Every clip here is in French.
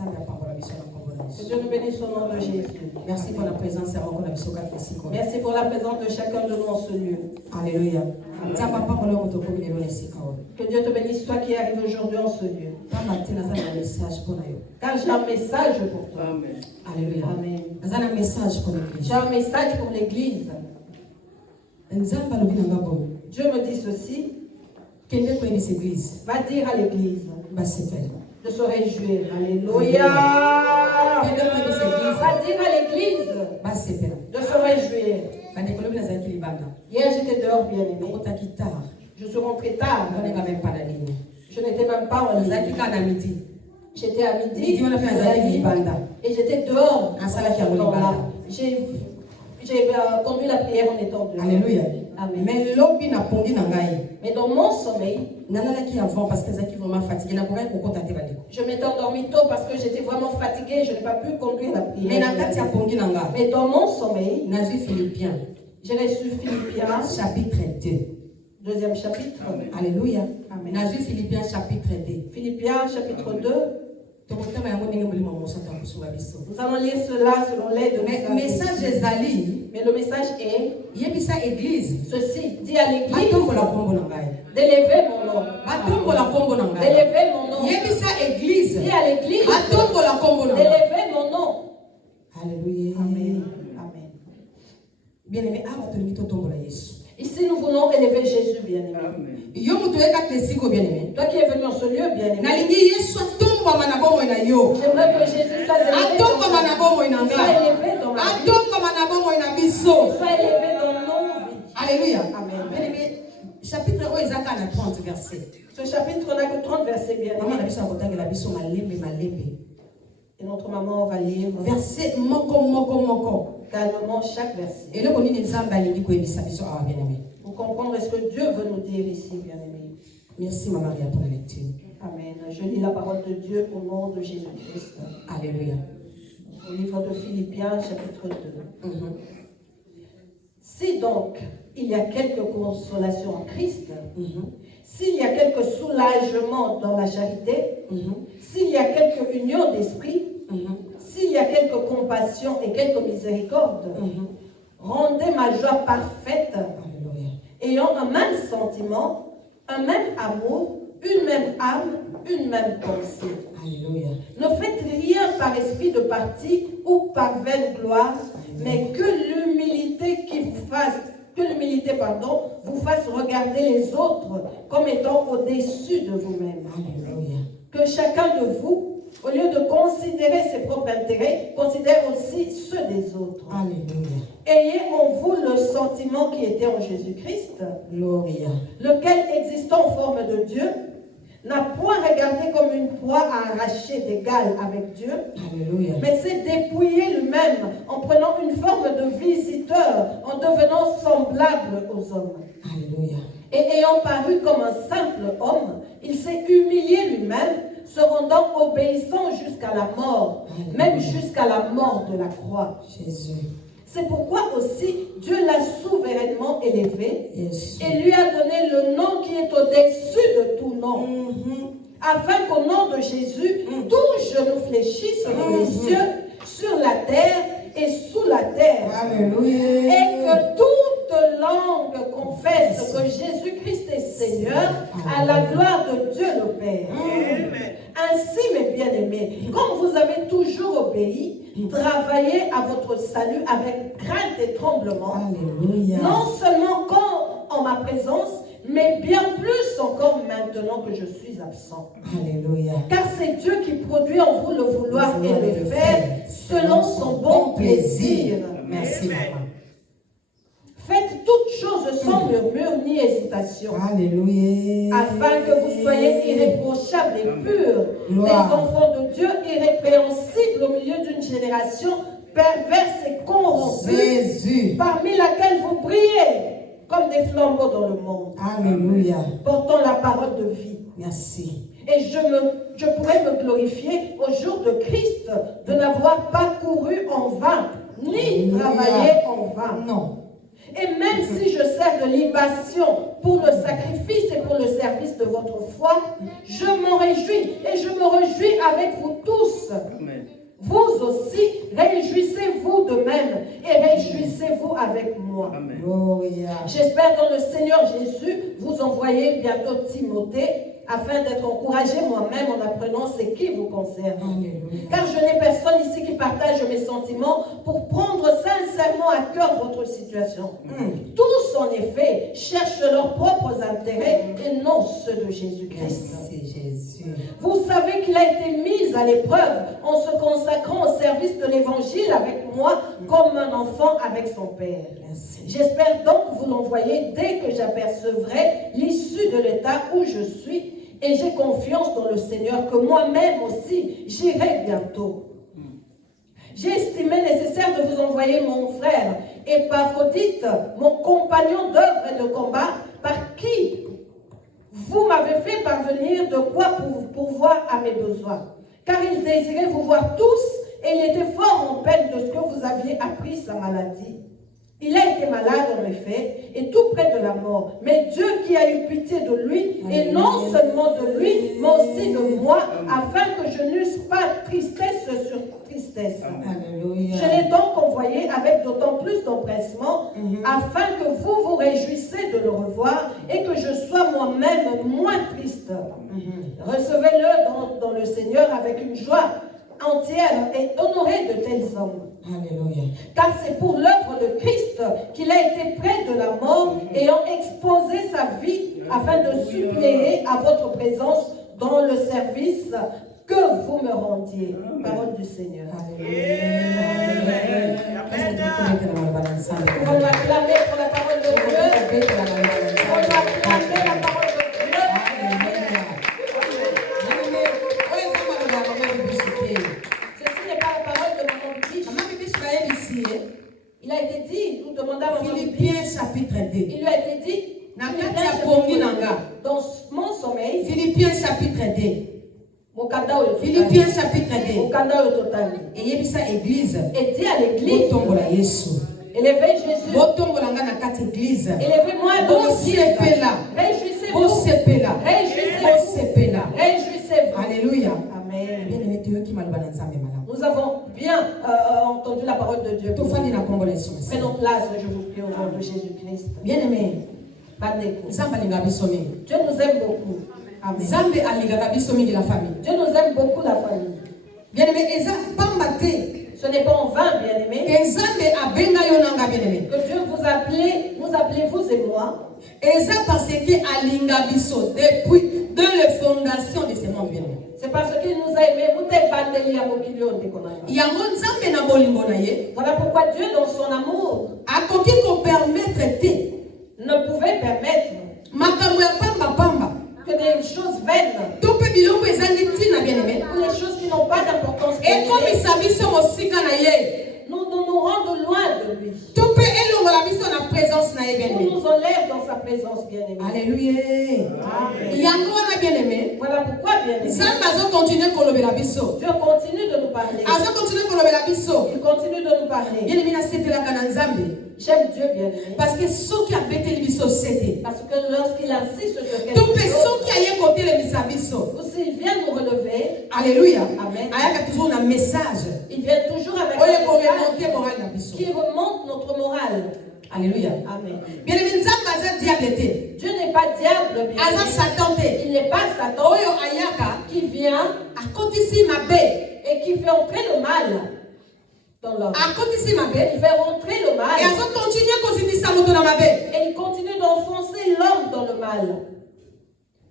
Que Dieu nous bénisse au nom de Jésus. Merci pour la présence. Merci pour la présence de chacun de nous en ce lieu. Alléluia. Que Dieu te bénisse, toi qui arrives aujourd'hui en ce lieu. Car j'ai un message pour toi. Amen. Alléluia. Amen. J'ai un message pour l'église. J'ai un message pour l'église. Dieu me dit ceci. Va dire à l'église de se réjouir. Alléluia. Va dire à l'église de se réjouir. Hier j'étais dehors, bien aimé. Je suis rentré tard. Je n'étais même pas en ligne. J'étais à midi. Et j'étais dehors. J'ai conduit la prière en étant dehors. Alléluia. Amen. Mais dans mon sommeil, je m'étais endormi tôt parce que j'étais vraiment fatiguée. Je n'ai pas pu conduire la prière. Mais dans mon sommeil, j'ai reçu Philippiens chapitre 2. Deuxième chapitre. Amen. Alléluia. Amen. Philippiens chapitre 2. Philippiens chapitre 2. Nous allons lire cela selon l'aide de message mais le message est ceci, dit à l'église d'élever mon nom. D'élever mon nom. Dit à l'église d'élever mon nom. Alléluia. Amen. Amen. Bien-aimé, ici nous voulons élever Jésus, bien-aimé. Toi qui es venu en ce lieu, bien-aimé, j'aimerais que Jésus soit élevé dans ma vie. Soit élevé dans nos vies. Alléluia. Amen. Bien-aimé, chapitre 1, il y a 30 versets. Ce chapitre n'a que 30 versets, bien-aimé. Et notre maman va lire verset moko. calmement chaque verset. Et là, on dit bien-aimé. Pour comprendre ce que Dieu veut nous dire ici, bien-aimé. Merci, ma Maria, pour la lecture. Amen. Je lis la parole de Dieu au nom de Jésus-Christ. Alléluia. Au livre de Philippiens, chapitre 2. Si donc il y a quelque consolation en Christ, s'il y a quelque soulagement dans la charité, s'il y a quelque union d'esprit, s'il y a quelque compassion et quelque miséricorde, rendez ma joie parfaite, ayant un même sentiment, un même amour, une même âme, une même pensée. Alléluia. Ne faites rien par esprit de parti ou par vaine gloire, mais que l'humilité vous fasse regarder les autres comme étant au-dessus de vous-même. Alléluia. Que chacun de vous, au lieu de considérer ses propres intérêts, considère aussi ceux des autres. Alléluia. Ayez en vous le sentiment qui était en Jésus-Christ, lequel, existant en forme de Dieu, n'a point regardé comme une proie à arracher d'égal avec Dieu, Alléluia. mais s'est dépouillé lui-même en prenant une forme de visiteur, en devenant semblable aux hommes. Alléluia. Et ayant paru comme un simple homme, il s'est humilié lui-même, se rendant obéissant jusqu'à la mort, même jusqu'à la mort de la croix. Jésus. C'est pourquoi aussi Dieu l'a souverainement élevé et lui a donné le nom qui est au-dessus de tout nom. Afin qu'au nom de Jésus, tout genou fléchisse dans les cieux, sur la terre et sous la terre. Alléluia. Et que toute langue confesse que Jésus-Christ est Seigneur à la gloire de Dieu le Père. Ainsi, mes bien-aimés, comme vous avez toujours obéi, travaillez à votre salut avec crainte et tremblement. Alléluia. Non seulement quand en ma présence, mais bien plus encore maintenant que je suis absent. Alléluia. Car c'est Dieu qui produit en vous le vouloir et le faire selon son bon plaisir. Merci, maman. Faites toutes choses sans murmure ni hésitation. Alléluia. Afin que vous soyez irréprochables et purs, des enfants de Dieu irrépréhensibles au milieu d'une génération perverse et corrompue, Jésus. parmi laquelle vous brillez comme des flambeaux dans le monde. Alléluia. Portant la parole de vie. Merci. Et je pourrais me glorifier au jour de Christ de n'avoir pas couru en vain, ni travaillé en vain. Non. Et même si je sers de libation pour le sacrifice et pour le service de votre foi, je m'en réjouis et je me réjouis avec vous tous. Amen. Vous aussi, réjouissez-vous de même et réjouissez-vous avec moi. Amen. Gloria. J'espère dans le Seigneur Jésus vous envoyer bientôt Timothée afin d'être encouragé moi-même en apprenant ce qui vous concerne. Alléluia. Car je n'ai personne ici qui partage mes sentiments pour prendre sincèrement à cœur votre situation. Tous, en effet, cherchent leurs propres intérêts et non ceux de Jésus-Christ. Merci Jésus. Vous savez qu'il a été mis à l'épreuve en se consacrant au service de l'évangile avec moi comme un enfant avec son père. Merci. J'espère donc vous l'envoyer dès que j'apercevrai l'issue de l'état où je suis et j'ai confiance dans le Seigneur que moi-même aussi j'irai bientôt. J'ai estimé nécessaire de vous envoyer mon frère Épaphrodite, mon compagnon d'œuvre et de combat, par qui vous m'avez fait parvenir de quoi pourvoir à mes besoins. Car il désirait vous voir tous et il était fort en peine de ce que vous aviez appris sa maladie. Il a été malade en effet et tout près de la mort. Mais Dieu qui a eu pitié de lui, et non seulement de lui, mais aussi de moi, afin que je n'eusse pas tristesse sur tristesse. Alléluia. Je l'ai donc envoyé avec d'autant plus d'empressement, afin que vous vous réjouissez de le revoir et que je sois moi-même moins triste. Recevez-le dans le Seigneur avec une joie entière et honorez de tels hommes. Alléluia. Car c'est pour l'œuvre de Christ qu'il a été près de la mort, ayant exposé sa vie afin de suppléer à votre présence dans le service que vous me rendiez. Parole du Seigneur. Nous allons acclamer pour la parole de Dieu. Nous allons acclamer la parole de Dieu. Ceci n'est pas la parole de maman Bibiche. Il a été dit, nous demandons à maman Bibiche. Philippiens chapitre 2. Il lui a été dit, dans mon sommeil, Philippiens chapitre 2. Philippiens chapitre 2. Et il église. Et dit à l'église, élevez Jésus, élevez-moi dans le ciel. Réjouissez-vous, réjouissez-vous, réjouissez-vous. Alléluia. Amen. Bien-aimé, Nous avons bien entendu la parole de Dieu. Prenons place, je vous prie, au nom de Jésus-Christ. Bien-aimé, Dieu nous aime beaucoup. Amen. Dieu nous aime beaucoup, la famille. Bien-aimé, ce n'est pas en vain, bien-aimé, que Dieu vous appelez vous et moi. parce que alinga biso depuis dans les fondations de ce monde, bien-aimé. C'est parce qu'il nous a aimés. Voilà pourquoi Dieu, dans son amour, ne pouvait permettre que des choses vaines, ou des choses qui n'ont pas d'importance, nous rendent loin de lui. Nous nous enlève dans sa présence, bien-aimé. Alléluia. Amen. Voilà pourquoi, bien-aimé, Dieu continue de nous parler. Il continue de nous parler. J'aime Dieu, bien-aimé, Parce que ceux qui habitent les parce que lorsqu'il insiste sur quelque chose, ou s'il vient nous relever, Alléluia. Amen, Il y a toujours un message il vient toujours avec un message qui remonte notre morale. Alléluia. Amen. Bien aimé, Dieu n'est pas diable, bien-aimé. Il n'est pas Satan qui vient et qui fait entrer le mal dans l'homme. Il fait rentrer le mal et il continue d'enfoncer l'homme dans le mal.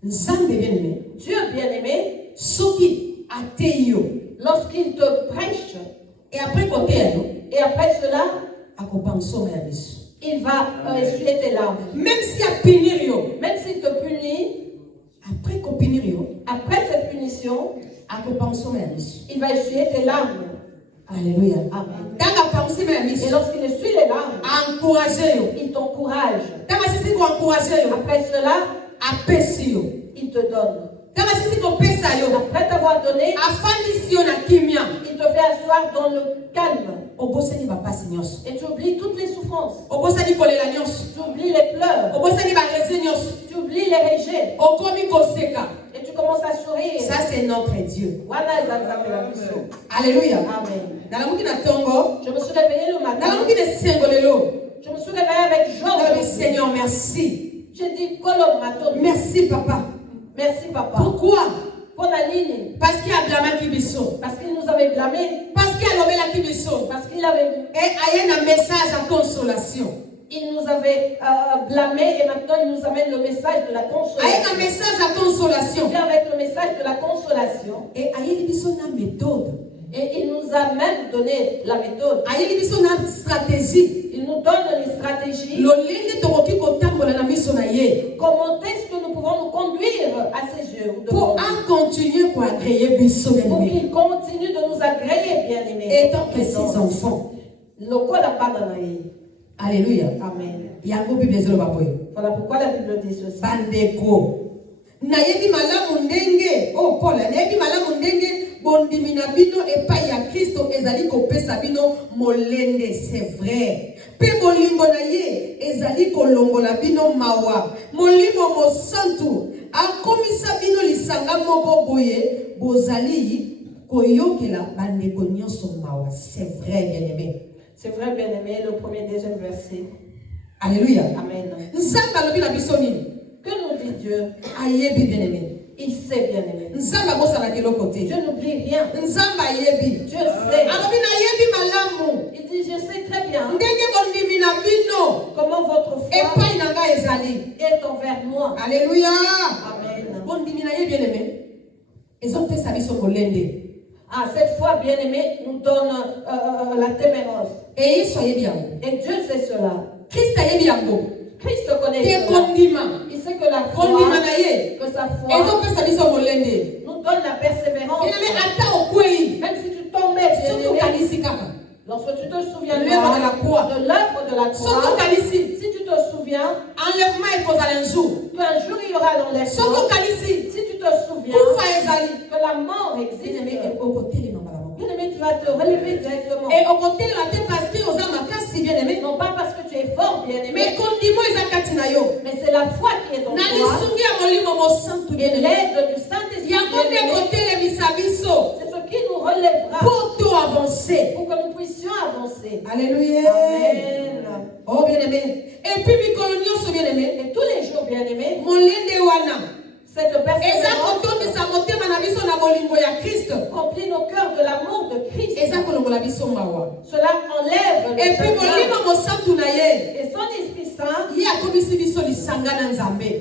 Dieu, bien-aimé, lorsqu'il te prêche et après cela, il va essuyer tes larmes. Même s'il te punit, après cette punition, il va essuyer tes larmes. Alléluia. Amen. Et lorsqu'il essuie les larmes, il t'encourage. Après cela, il te donne. Après t'avoir donné, il te fait asseoir dans le calme. obosani bapasi nyonso, Et tu oublies toutes les souffrances. obosani kolela nyonso, Tu oublies les pleurs. obosani bareze nyonso, Tu oublies les rejets. okomi koseka. Et tu commences à sourire. Ça c'est notre Dieu. Voilà les examens la mission. Alléluia. Amen. Nalamuki na tongo, Je me suis réveillée le matin. nalamuki na sengolelo. Je me suis réveillée avec joie. Nalamuki, Seigneur, merci. J'ai dit, Kolom Maton. Merci papa. Merci papa. Pourquoi? Pour la ligne. Parce qu'il a blâmé Kibiso. Parce qu'il nous avait blâmés. Parce qu'il a lobé la Kibiso. Parce qu'il avait, Et il y a un message à consolation. il nous avait blâmés et maintenant il nous amène le message de la Il y a consolation. un message à consolation. Il vient avec le message de la consolation. Et il y a une méthode. Et il nous a même donné la méthode. Il y a une stratégie. Il nous donne les stratégies. Comment est-ce que nous pouvons nous conduire à ses yeux Pour continuer à agréer Bisso, pour qu'il continue de nous agréer, bien-aimés. étant que ses enfants. Alléluia. Amen. Voilà pourquoi la Bible dit ceci. Bandeko. Nayebi malamu ndenge. Oh Paul, nayebi malamu ndenge. Bondimi na bino epai ya Kristo ezali kopesa bino molende, c'est vrai. Pe bolingo na ye ezali kolongola bino mawa. Molimo mosantu akomisa bino lisanga moko boye bozali koyokela bandeko nyonso mawa. C'est vrai, bien-aimé. C'est vrai, bien-aimé, le premier, deuxième verset. Alléluia. Amen. Nzamba lobi na biso nini? Que nous dit Dieu? Ayebi, bien-aimé. Il sait, bien-aimé. Nzamba bosala de l'autre côté. Dieu n'oublie rien. Nzamba ayebi. Dieu sait. Alobi na yebi malamu. Il dit, je sais très bien Ndenge bondimi na bino. comment votre foi Epai na nga ezali. est envers moi. Alléluia. Amen. Bondimi na ye bien-aimé. Ezopesa biso molende. Ah, cette foi, bien-aimé, nous donne la témérance. Et il soyez bien. Et Dieu sait cela. Christ ayebi yango. Christ connaît Te cela. kondima. Il sait que la foi, Kondima na ye. que sa foi Ezopesa biso molende. nous donne la persévérance. Bien-aimé ata okweli. Même si tu tombais, Surtout bien-aimé, kanisi kaka. lorsque tu te souviens L'œuvre de la croix. de l'œuvre de la Surtout croix, kanisi. si tu te souviens Enlèvement est causé un jour. qu'un jour il y aura dans les Surtout kanisi. si tu te souviens Kufa ezali. que la mort existe, Bien-aimé, okotelema malamu. bien-aimé, tu vas te relever directement. Et okotelema te parce que oza makasi bien-aimé. Non pas parce que tu es fort, bien-aimé, Mais kondimo eza kati na yo. mais c'est la foi qui est en Na toi. lisungi ya molimo mosantu Et bien-aimé. l'aide du Saint-Esprit, Yango nde bien-aimé, kotelemisa biso. c'est ce qui nous relèvera Pour tout avancer. pour que nous puissions avancer. Alléluia. Amen. Oh bien-aimé. Et puis mikolo nyonso bien-aimé. Et tous les jours, bien-aimé, Molende wana. cette Eza persévérance kotondisa motema na biso na bolingo ya Kristo. remplit nos cœurs de l'amour de Christ. Eza kolongola biso mawa. Cela enlève le Et puis chagrin. molimo mosantu na ye. Et son Esprit Saint Ye akomisi biso lisanga na Nzambe.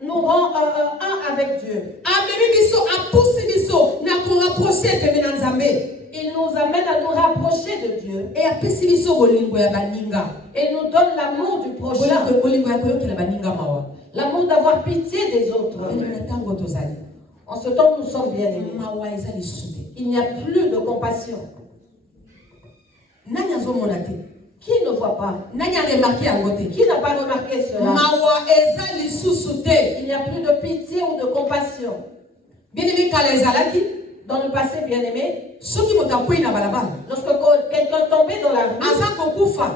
nous rend un avec Dieu. Amemi biso apusi biso na korapproche teme na Nzambe. Il nous amène à nous rapprocher de Dieu Et apesi biso bolingo ya baninga. et nous donne l'amour du prochain, Bolingo ya koyokela baninga mawa. l'amour d'avoir pitié des autres. Na tango tozali. En ce temps, nous sommes bien-aimés. Mawa eza lisusu te. Il n'y a plus de compassion. Nani azomona te? Qui ne voit pas? Nani a remarqué yango te? Qui n'a pas remarqué cela? Mawa eza lisusu te. Il n'y a plus de pitié ou de compassion. Bien-aimé kala ezalaki. Dans le passé, bien-aimé, Soki moto akwei na balabala. lorsque quelqu'un tombait dans la rue Aza kokufa.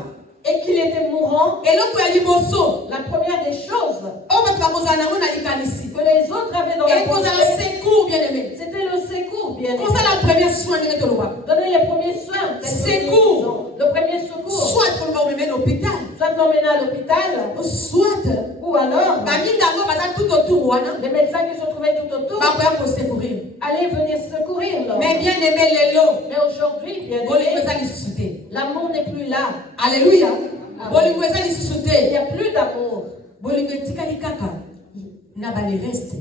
et qu'il était mourant, Eloko ya liboso. la première des choses O bato bakozala nango na likanisi. que les autres avaient dans la Ekozala pensée, secours bien-aimé. c'était le secours, bien-aimé. Kosala première soin ndenge toloba. Donner les premiers soins. tel que Secours. nous disons. Le premier secours. Soit koloba omeme na hôpital. Soit l'emmener à l'hôpital, Soit ou alors baminda yango baza tout autour wana. les médecins qui se trouvaient tout autour Bakoya kosecourir. allaient venir secourir l'homme. Mais bien aimé lelo. Mais aujourd'hui, bien Bolingo aimé, eza lisusu te. l'amour n'est plus là. Alléluia. Bolingo eza lisusu Il te. n'y a plus d'amour. Bolingo etikali kaka na bale reste.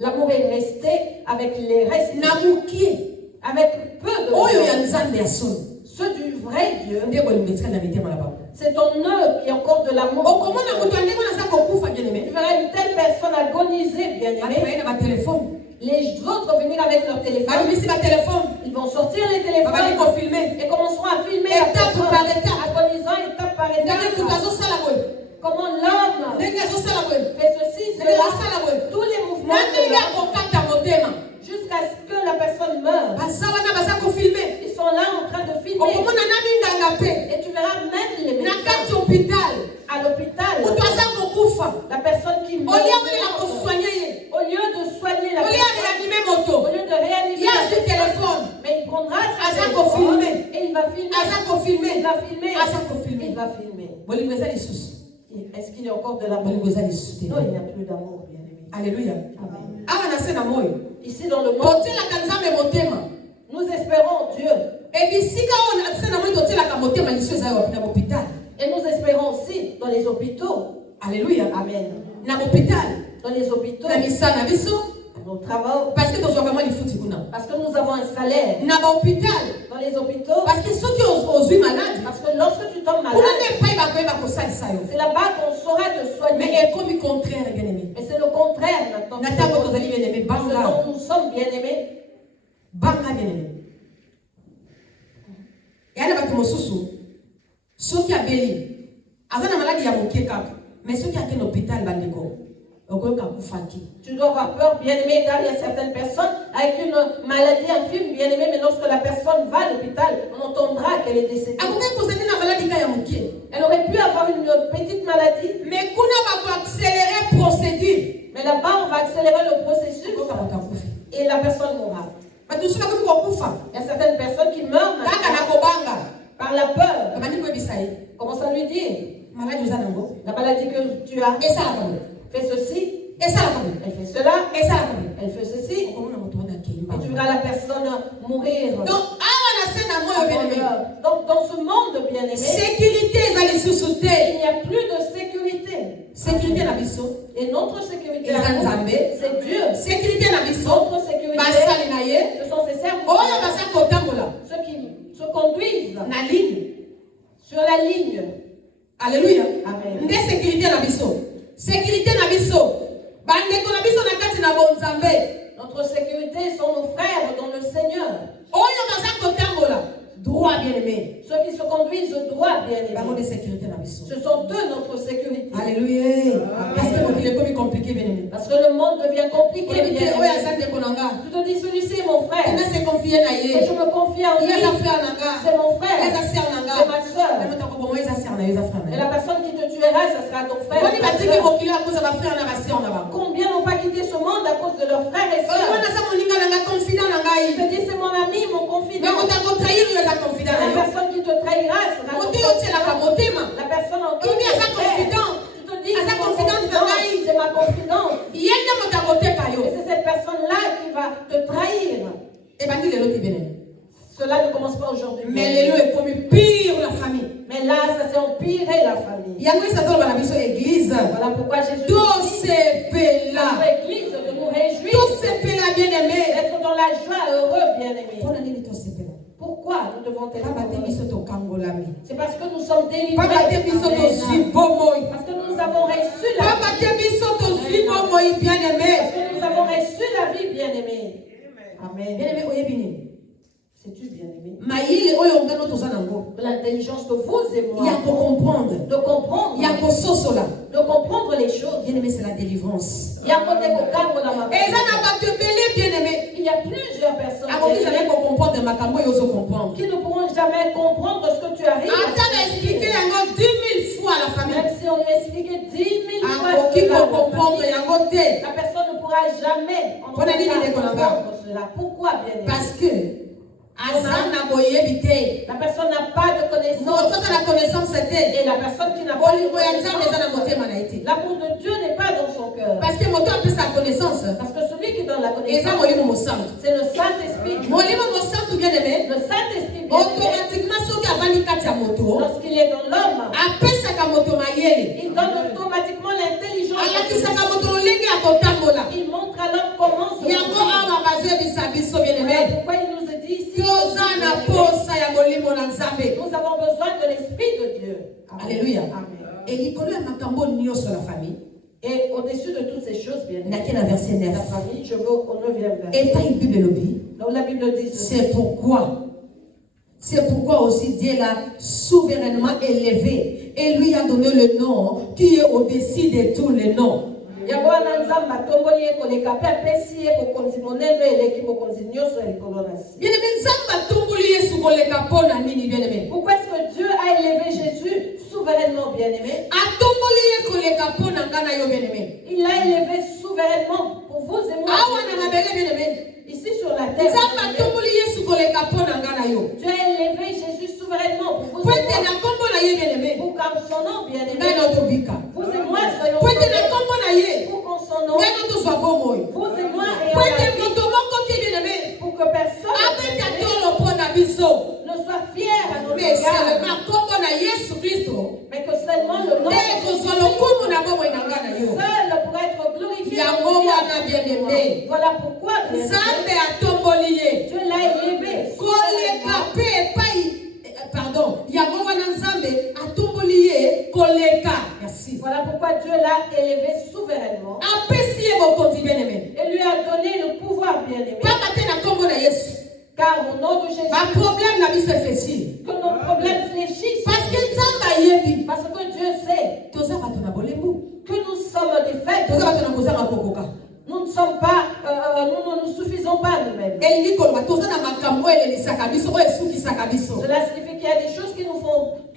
L'amour est resté avec les restes, Na mukie. avec peu de Oyo ya gens. nzambe ya soni. Ceux du vrai Dieu, Nde bolingo etikali na mitema na bango. c'est en eux qui est encore de l'amour. Okomona moto ya ndenge wana aza kokufa bien Tu aimé. verras une telle personne agoniser, bien Bato aimé. baye na batelefone. Les autres venir avec leur téléphone. Balobisi batelefone. Ils vont sortir les Babali téléphones kofilme. et commenceront à filmer la Étape personne, par étape. agonisant étape par Ndenge moto étape. azosala boye. Comment l'homme Ndenge azosala boye. fait ceci, Ndenge cela, azosala boye. tous les mouvements Na de ndenge l'homme, akokata motema. jusqu'à ce que la personne meure. Baza wana baza kofilme. Ils sont là en train de filmer. Okomona na mindanga Et tu verras même les na médecins kati hôpital à l'hôpital. moto aza kokufa La personne qui au meurt, lieu olela kosoigne ye au lieu de soigner la au lieu personne, aréanime au moto lieu de réanimer ye la azwi personne, telefone mais il prendra sa Aza téléphone kofilmer. et il va filmer. aza kofilme Il va filmer. aza kofilme Il va filmer. bolingo eza lisusu Est-ce qu'il y a encore de l'amour? bolingo eza lisusu te Non, il n'y a plus d'amour, bien aimé. alléluia Amen. awa na se na moyo Ici dans le monde, totielaka nzambe motema nous espérons Dieu. ebisika oyo na se na moyo totielaka motema liso eza wapi na bopital Et nous espérons aussi dans les hôpitaux. alléluia Amen. na bopital Dans les hôpitaux, na misala na biso nos travaux, parce que tozwaka lifuti kuna parce que nous avons un salaire. na bahôpital Dans les hôpitaux, parce que soki ozwi malade parce que lorsque tu tombes kuna malade, nde epai bakoyeba kosalisa yo c'est là-bas qu'on saura te mais soigner. ekomi contraire bien aimé Mais c'est le contraire maintenant. na ntango tozali bien aimé Ce banga dont nous sommes bien aimés, banga bien aimé eya na bato mosusu soki abeli aza na maladi ya moke kaka mais soki ake na hôpital bandeko okoyoka akufaki tu dois avoir peur, bien aimé, car il y a certaines personnes avec une maladie infime, bien aimé, mais lorsque la personne va à l'hôpital, on entendra qu'elle est décédée. akoki kozali na maladi ka ya moke Elle aurait pu avoir une petite maladie, mais kuna bakoaccélere procédure mais là-bas, on va accélérer le processus oyoka moto akufi et la personne mourra. bato mosusu bakomi kokufa Il y a certaines personnes qui meurent kaka na maintenant kobanga par la peur. babandi koyebisa ye Comment ça lui dire? maladi oza nango La maladie que tu as, esalaka boye fais ceci, esalaka boye elle fait cela, esalaka boye elle fait ceci, okomona moto wana akei et tu mbanga verras la personne mourir. donc awa na se na moyo bien aimé Donc, dans ce monde bien-aimé, sécurité eza lisusu te il n'y a plus de sécurité. sécurité na biso Et notre sécurité, eza à nous, nzambe c'est Dieu. sécurité na biso Notre sécurité, basali na ye ce sont ces oyo serviteurs, baza kotambola ceux qui se conduisent na ligne sur la ligne. alléluia Amen. nde sécurité na biso sécurité na biso bandeko na biso na kati na bonzambe Notre sécurité sont nos frères dans le Seigneur. oyo baza kotambola droit bien aimé Ceux qui se conduisent droit, bien bango aimé. nde sécurité na biso Ce sont eux notre sécurité. alléluia parce que mokili ekomi compliqué bien aimé Parce que le monde devient compliqué, oyebi te bien oyo aimé. aza ndeko na nga Je te dis, celui-ci est mon frère. ena se confie na Et ye je me confie en ye lui. eza frère na nga C'est mon ye frère. eza sœur na nga C'est ma soeur. me moto akoboma eza sœur na yo eza frère na Et yo la personne qui te tuera, ce sera ton frère. boni ta batiki sœur. mokili akoza bafrère na basœur na bango Combien n'ont pas quitté ce monde à cause de leurs frères et oyo wana sœurs? aza moninga na nga confident na ngai Je te dis, c'est mon ami, mon confident. me moto akotrahir yo eza confident na La yo personne qui te trahira sera ton moto oyo otielaka confident. motema La personne en qui oyebi tu aza es confident tu te dis, aza c'est mon confidente na confident, ngai c'est ma confidence. ye nde moto akoteka yo Et c'est cette personne-là qui va te trahir. ebandi lelo te benene Cela ne commence pas aujourd'hui. mais lelo ekomi pire la famille Mais là, ça s'est empiré la famille. yango esa toloba na biso église Voilà pourquoi Jésus dit, tosepela notre église, de nous réjouir, tosepela bien aimé d'être dans la joie, heureux, bien-aimés. mpona nini tosepela Pourquoi nous devons être pamba te heureux? biso tokangolami C'est parce que nous sommes délivrés. pamba te biso tozwi Amen. bomoi Parce que nous avons reçu la pamba te biso tozwi bomoi bien aimé Parce que nous avons reçu la vie, bien-aimés. Amen. bien aimé oyebi nini C'est-tu bien-aimé? mayele oyo ngano toza nango L'intelligence que vous et moi ya kocomprendre de comprendre, ya kososola de comprendre les choses. bien aimé c'est la délivrance Il y a côté kokambo dans ma eza na bato ebele bien aimé Il y a plusieurs personnes akoki jamais bien-aimées, kocomprendre makambo oyo ozocomprendre qui ne pourront jamais comprendre ce que tu arrives à ata baexplike yango 10 000 fois à la famille Même si on lui expliquait 10 000 fois akoki cela, kocomprendre yango te la personne ne pourra jamais Pona nini ndeko na nga? comprendre cela. Pourquoi, bien-aimé? parce que aza na boyebi te La personne n'a pas de connaissance. moto aza na connaissance te Et la personne qui n'a pas de bolingo ya nzambe eza na connaissance, motema na ye te l'amour de Dieu n'est pas dans son cœur. parce que moto apesa connaissance Parce que celui qui donne la eza connaissance, molimo mosantu c'est le Saint-Esprit. molimo mosantu bien aimé Le Saint-Esprit, bien-aimé, automatiquement soki avandi kati ya moto lorsqu'il est dans l'homme, apesaka moto mayele il donne automatiquement l'intelligence. alakisaka moto lolenge ya kotambola Il montre à l'homme comment se yango conduire. awa bazoyebisa biso bien Voilà aimé pourquoi il nous a dit ici, toza na posa ya molimo na nzambe nous avons besoin de l'Esprit de Dieu. Alléluia. Amen. elikolo ya makambo nyonso la famille Et au-dessus de toutes ces choses, bien nake na verset 9 la famille, je veux au 9e verset. epai bible elobi Là où la Bible dit ceci. c'est pourquoi aussi Dieu l'a souverainement élevé et lui a donné le nom qui est au-dessus de tous les noms. Yango wana nzambe atomboli ye koleka mpe apesi ye bokonzi monene eleki bokonzi nyonso ya likolo na si. Bien-aimé, nzambe atomboli Yesu koleka mpona nini bien-aimé? Pourquoi est-ce que Dieu bien-aimé. Atomboli ye koleka pona ngana yo bien-aimé. Il l'a élevé souverainement pour vous et moi. Awa na mabele bien-aimé. Ici sur la terre, Nzamba atomboli Yesu koleka pona ngana yo. Dieu a élevé Jésus souverainement pour vous Pwete et moi. na kombo na ye bien-aimé. Pour qu'en son nom, bien-aimé, Ngana otobika. vous et moi soyons Pwete na sauvés. kombo na ye. Pour qu'en son nom, Ngana tozwa bomoyo. vous et moi ayons Pwete la vie. moto moko te bien-aimé. Pour que personne Abeta tolo pona biso. ne soit fier à notre Mais égard. seulement kombo na Yesu Kristo. Mais que seulement le nom de Nde kozwa lokumu na bomoyo na ngana yo. seul pour être glorifié. Yango wana bien-aimé. Voilà pourquoi bien-aimé, Nzambe atomboli ye. Dieu l'a élevé. Koleka pe epai pardon yango wana nzambe atomboli ye koleka. Merci. Voilà pourquoi Dieu l'a élevé souverainement Apesi ye bokonzi bien-aimé. et lui a donné le pouvoir bien-aimé. Pamba te na kombo na Yesu. Car au nom de Jésus, Baproblème na biso efesi. que nos problèmes fléchissent. Parce que nzambe ayebi. Parce que Dieu sait Toza bato na bolembu. que nous sommes des faibles. Toza bato na kozanga kokoka. Nous ne sommes pas, nous ne nous suffisons pas nous-mêmes. Elingi koloba toza na makambo elelisaka biso oyo esukisaka biso. Cela signifie qu'il y a des choses qui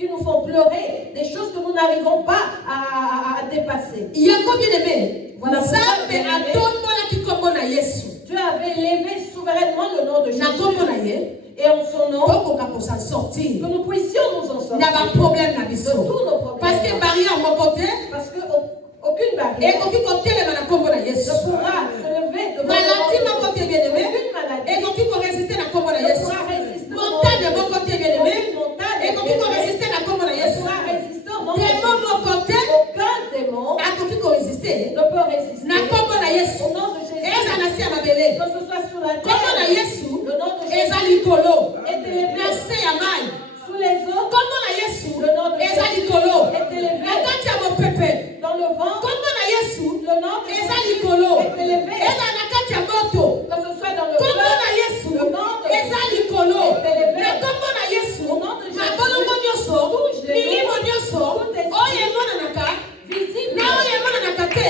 nous font pleurer, des choses que nous n'arrivons pas à dépasser. Yango bien-aimé. Voilà pourquoi, Nzambe bien-aimé, atombolaki kombo na Yesu. Dieu avait élevé souverainement le nom de Na kombo na Jésus. ye. Et en son nom, Tokoka kosa sortir. que nous puissions nous en Na sortir ba problème na de biso. tous nos problèmes. Parce que barrière moko te. Parce qu'aucune barrière Ekoki kotelema na kombo na Yesu. ne pourra se lever devant Maladie le moko nom de te Jésus. bien-aimé. Aucune maladie Ekoki korésister na kombo na ne Yesu. pourra résister au nom de Montagne Jésus. moko te bien-aimé. Aucune montagne Ekoki korésister na kombo na ne Yesu. pourra résister au nom de Démon Jésus. moko te. Aucun démon Akoki korésister ne peut résister na kombo na Yesu. au nom de Jésus. Eza na se ya mabele. Que ce soit sur la Kombo na terre, Yesu. le nom de Eza Jésus likolo. est élevé. Na se ya mai. Sous les eaux, Kombo na Yesu. le nom de Eza Jésus likolo. est élevé. Na kati ya mopepe. Dans le vent, Kombo na Yesu. le nom de Eza Jésus likolo. est élevé. Eza na kati ya moto. Que ce soit dans le Kombo feu, na Yesu. le nom de Eza Jésus likolo. est élevé. Na kombo na Yesu. Au nom de Jésus, Mabolongo nyonso. touche les Milimo eaux, nyonso. tout est Oyo emonanaka. visible, Na oyo emonanaka te.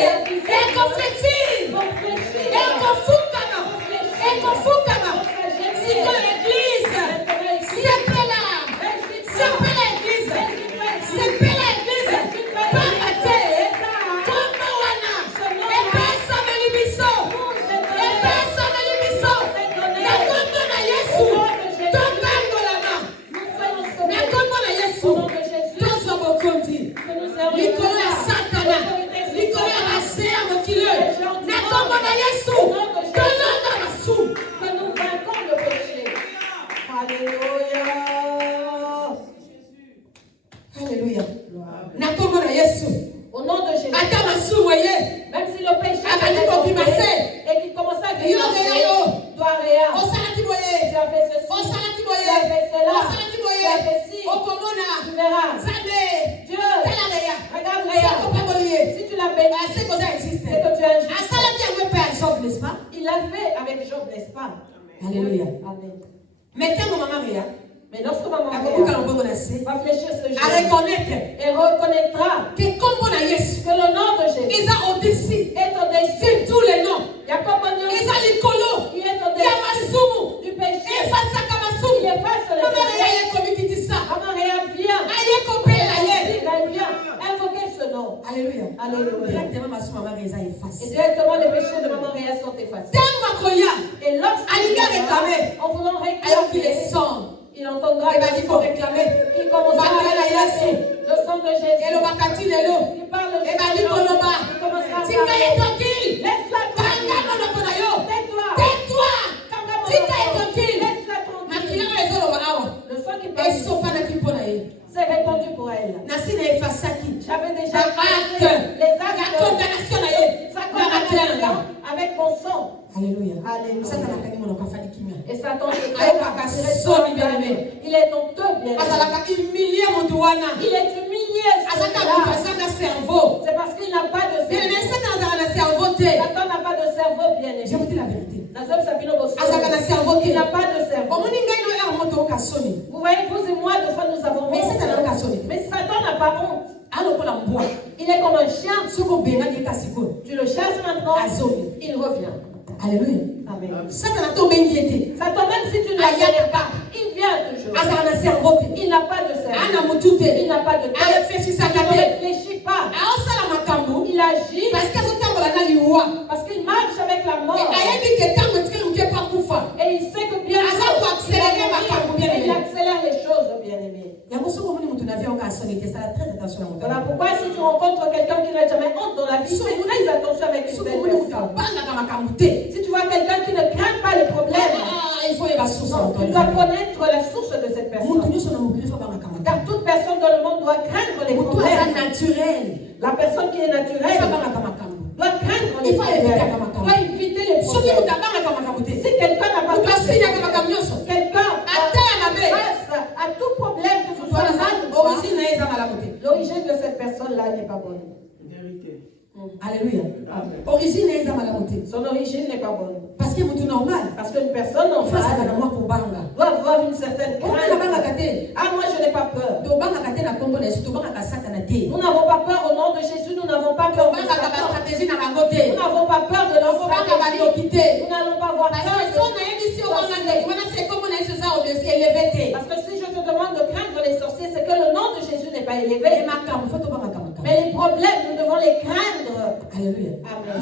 Ekoflexi. réfléchir, Ekofukama. Ekofukama. Sikoyo église. Sepela. Sepela église. Sepela église. Pamba te. Kombo wana. Epesameli biso. Epesameli biso. Na kombo na Yesu. Tokangolama. Na kombo na Yesu. Tozwa bokonzi. Likolo ya Satana. Likolo ya base ya mokili. Na kombo na Yesu. Tolonga masu. que nous vainquons le péché. Alléluia. Alléluia. Na kombo na Yesu. Au nom de Jésus. Ata masumu ye. Même si le péché Abandi avait kokimase. sauvé et qu'il commençait à Yo reya yo. toi Réa, Osalaki boye. tu as fait ceci, Osalaki tu boye. as fait cela, Osalaki tu boye. as fait ci, Okomona. tu verras. Zande. Dieu, Tala reya. regarde Soko Réa, pamboli ye. si tu l'as béni, C'est que ça existe. c'est que tu as un juste. Asalaki yango pe ya Job, n'est-ce pas? Il l'a fait avec Job, n'est-ce pas? Alléluia. Amen. Mais ntango mama reya Mais lorsque maman akokuka Réa na mbongo na se va fléchir ce jour areconnaître et reconnaîtra ke kombo na Yesu que le nom de Jésus eza au-dessus est au-dessus. de tous les noms. Jacob Agnon, Eza likolo il est ya au-dessus masumu. du péché. Efasaka Il masumu. efface le Mama reya péché. ye komikitisa. Maman Réa vient. Aye kopelela ye. Elle vient invoquer ce nom. Alléluia. Alléluia. Directement masumu mama reya eza Et efface. directement les péchés de maman Réa sont effacés. Ntango akoya Et lorsqu'il Alinga viendra, réclamer. en voulant ayoki réclamer, le sang. il entendra Ebandi le son koreklame. qui commencera à Bakela réclamer Yesu. le sang de Jésus. elobaka ti lelo. Il parle de Ebandi Jésus. koloba. Il commencera à Tika ye parler. tranquille. Laisse-la Tanga tranquille. monoko na yo. Tais-toi. Tais-toi. Tanga mon Tika ye enfant. tranquille. Laisse-la tranquille. Makila oyo ezoloba awa. Le sang qui parle Esopanaki mpo na ye. s'est répandu pour elle. Nasi na efasaki. J'avais déjà Acte. fait les Ya actes condamnation na ye. sa Na makila na nga. condamnation avec mon sang. Alléluia. Alléluia. Satana kangi monoko afandi kimia. Et Satan se Ayokaka soni bien-aimé. il est honteux, bien-aimé. Azalaka humilie moto wana. Il est humilié. Azaka celui-là. moto azanga cerveau. C'est parce qu'il n'a pas de Bien-aimé, cerveau. Satan azalaka na cerveau te. Satan n'a pas de cerveau, Je bien-aimé. vous dis la vérité. Nazem Sabino Bosso. Azalaka na cerveau te. Il n'a pas de cerveau. Omoni ngai no ya moto oka soni. Vous voyez, vous et moi, des fois, nous avons Mais Satan honte. oka soni. Mais Satan n'a pas honte. Alokola mbwa. Il est comme un chien. Soko bengaki kasiko. Tu le chasses maintenant, Azoni. il revient. Alléluia. Amen. Satan atombengi ete. Satan, même si tu ne l'appelles pas, il vient toujours. Azalaka na cerveau te. Il n'a pas de cerveau. Ana mutu te. Il n'a pas de tête. Arefeshisaka Il ne te. agit parce que son temps là lui roi. parce qu'il marche avec la mort. Et Et il sait que bien il va mourir. il accélère les choses, bien-aimé. Voilà pourquoi si tu rencontres quelqu'un qui n'a jamais honte dans la vie, fais très attention avec une telle personne. Si tu vois quelqu'un qui ne craint pas les problèmes, tu dois connaître la source de cette personne. Car toute personne dans le monde doit craindre les problèmes. La personne qui est naturelle doit craindre les problèmes, doit éviter les problèmes. Si quelqu'un n'a pas peur, quelqu'un face à tout problème que ce soit, l'origine de cette personne-là n'est pas bonne. Alléluia. Origine est son origine n'est pas bonne. Parce que c'est normal. Parce qu'une personne normale doit avoir une certaine crainte. Ah, moi je n'ai pas peur. Nous n'avons pas peur au nom de Jésus. Nous n'avons pas peur de Satan. Nous n'avons pas peur de leur stratégie. Nous n'allons pas avoir peur parce que si je te demande de craindre les sorciers, c'est que le nom de Jésus n'est pas élevé. Mais les problèmes, nous devons les craindre. Alléluia. Amen.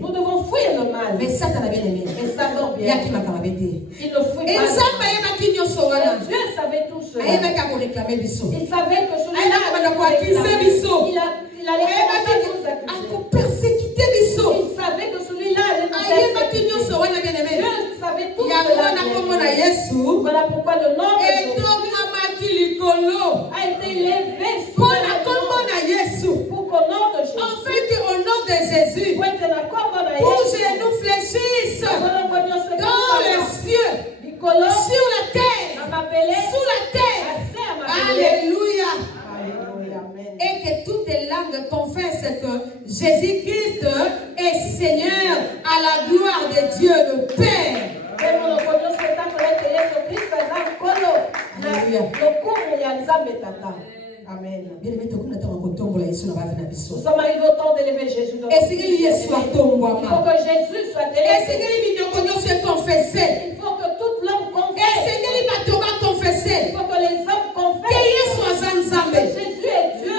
Nous devons fuir le mal. Mais Satan bien aimé. Et Satan bien. Il ne fuit pas. Dieu savait tout cela. Il savait que celui-là, il allait nous accuser. Il savait que celui-là allait nous persécuter. Dieu savait tout cela. Voilà pourquoi le nom de Jésus a été élevé sur pour qu'au nom de Jésus, au nom de Jésus, pour que nous fléchissent dans les cieux, sur la terre, sous la terre. Alléluia. Et que toutes les langues confessent que Jésus-Christ est Seigneur à la gloire de Dieu le Père. Alléluia. Amen. Nous sommes arrivés au temps d'élever Jésus dans notre vie. Il faut que Jésus soit élevé. Il faut que toute l'homme confesse. Il faut que les hommes confessent que Jésus est Dieu.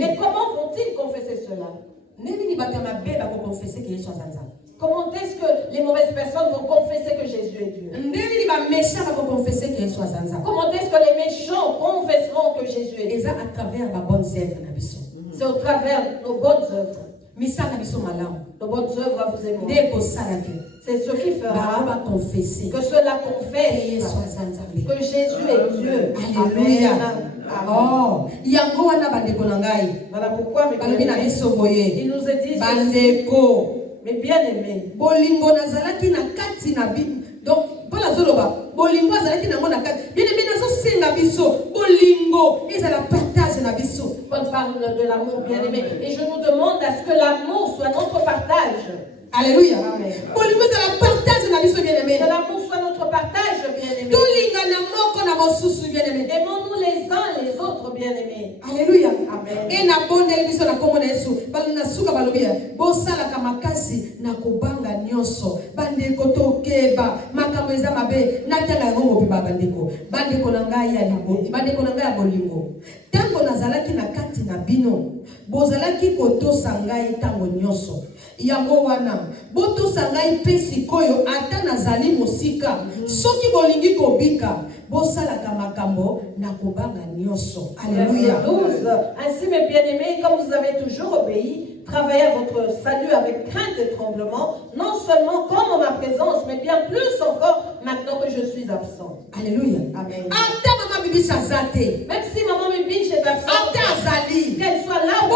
Et comment vont-ils confesser cela? Comment est-ce que les mauvaises personnes vont confesser que Jésus est Dieu? Comment est-ce que les méchants confesseront que Jésus est Dieu? C'est au travers de nos bonnes œuvres. Nos bonnes œuvres à vous aimer. C'est ce qui fera que cela confesse que Jésus est Dieu. Alléluia. Oh, voilà pourquoi il nous a dit ceci. Mais bien aimé. Donc, voilà zoloba. Bolingo azalaki na mona kat. Bien aimé nazo senga biso. Bolingo ezala partage na biso. On parle de l'amour, bien aimé, et je nous demande à ce que l'amour soit notre partage. Alléluia. Amen. Bolingo ezala partage na biso, bien aimé. Que l'amour soit notre partage, bien aimé. Tolinga na moko na mosusu, bien aimé. Aimons-nous les uns les autres, bien aimés. Alléluia. Amen. Et na bondeli biso na komona Yesu. Balina suka balobia. Bosala kamakasi na kubanga nyonso. Bandeko tokeba. Makambo eza mabe. Natanga ngo pe bandeko. Bandeko na ngai ya libo. Bandeko na ngai ya bolingo. Tango nazalaki na kati na bino. Bozalaki kotosa ngai tango nyonso. Yango wana botosa ngai pe sikoyo ata nazali mosika. Soki bolingi kobika. Bosalaka makambo na kobanga nyonso. Alléluia. 12. Ainsi, mes bien-aimés, comme vous avez toujours obéi, travaillez à votre salut avec crainte et tremblement, non seulement comme en ma présence, mais bien plus encore maintenant que je suis absent. Alléluia. Amen. Même si maman Bibiche est absente, qu'elle soit là ou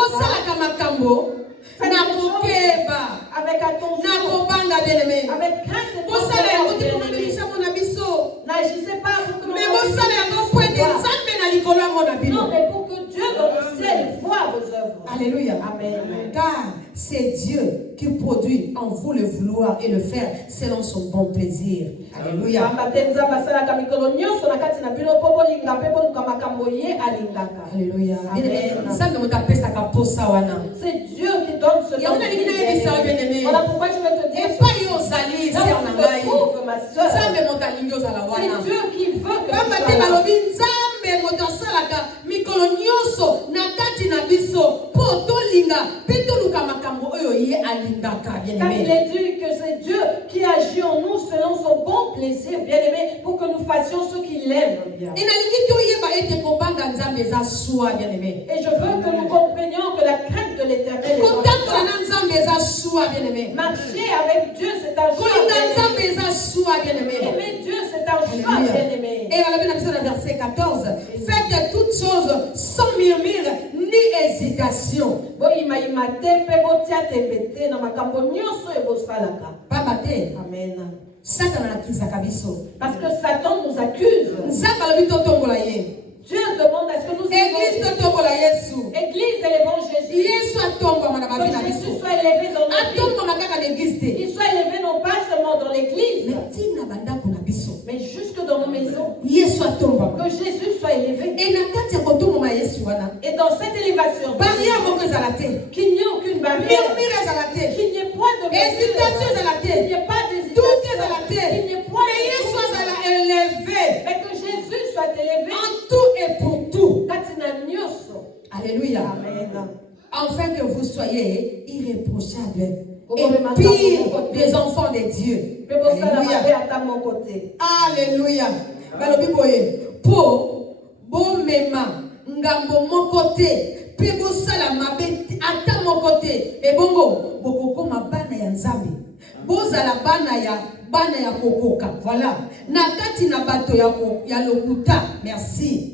pas, avec attention, avec crainte et tremblement. N'agissez pas pour que non, mais pour que Dieu dans le ciel voit vos œuvres. Alléluia. Amen. Car c'est Dieu qui produit en vous le vouloir et le faire selon son bon plaisir. Alléluia. Alléluia. C'est Dieu qui donne ce don. Voilà pourquoi je vais te dire. ozali Là ser où na tu te ngai. trouves, ma soeur, Nzambe moto alingi ozala c'est wana. Dieu qui veut que tu Pamba sois te là. balobi nzambe moto asalaka mikolo nyonso na kati na biso mpo tolinga mpe toluka makambo oyo ye alingaka bien Car il aimé. est dit que c'est Dieu qui agit en nous selon son bon plaisir, bien-aimé, pour que nous fassions ce qu'il aime bien. Enalingi toyeba ete kobanga nzambe eza swa bien aimé. Et je veux que nous comprenions que la crainte de l'éternel est Kotambola dans na nzambe eza swa bien aimé. marcher avec Dieu, c'est un choix. Kolinga bien-aimé. nzambe eza swa bien aimé. Aimer Dieu, c'est un choix, Alléluia. bien-aimé. Et voilà bien dans le verset 14. Faites toutes choses sans murmure ni hésitation. Pamba te. Amen. Satana akizaka biso. Parce que Satan nous accuse. Nzambe alobi totombola ye. Dieu demande à ce que nous Église élevons. totombola Yesu. Église, élevons Jésus. Yesu atombama na Que bavi na Jésus biso. soit élevé dans nos vies. Atombama kaka na église te. Qu'il soit élevé non pas seulement dans l'église, Mais tina bandako na biso. mais jusque dans nos maisons. Yesu atombama. Que Jésus soit élevé. Et na kati ya kotombama Yesu wana. Et dans cette élévation, Barrière moko ezala te. qu'il n'y ait aucune barrière, Murmure ezala te. qu'il n'y ait point de Hésitation ezala qu'il n'y te. ait pas Tout d'hésitation, ezala te. qu'il n'y ait point Mais Yesu de azala élevé. mais que Jésus soit élevé. En tout et pour tout. Katina nyoso. Alléluia. Amen. Afin que vous soyez irréprochables Vous et pouvez m'entendre de pires mon côté. des enfants de Dieu. Mais bon, ça la Alléluia. paix à mon côté. Alléluia. Balobi boye. Po bomema ngambo moko te pe bosala mabe ata moko te ebongo bokokoma bana ya Nzambe bozala bana ya kokoka. Voilà. Na kati na bato ya lokuta. Merci.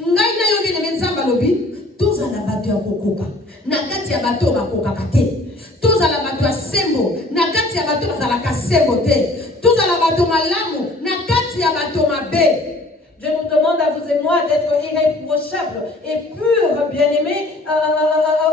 Ngai na yo bien Nzambe alobi tozala bato ya kokoka na kati ya bato bakokaka te. Tozala bato ya sembo na kati ya bato bazalaka sembo te. Tozala bato malamu na kati ya bato mabe. Dieu nous demande à vous et moi d'être irréprochables et purs, bien-aimés,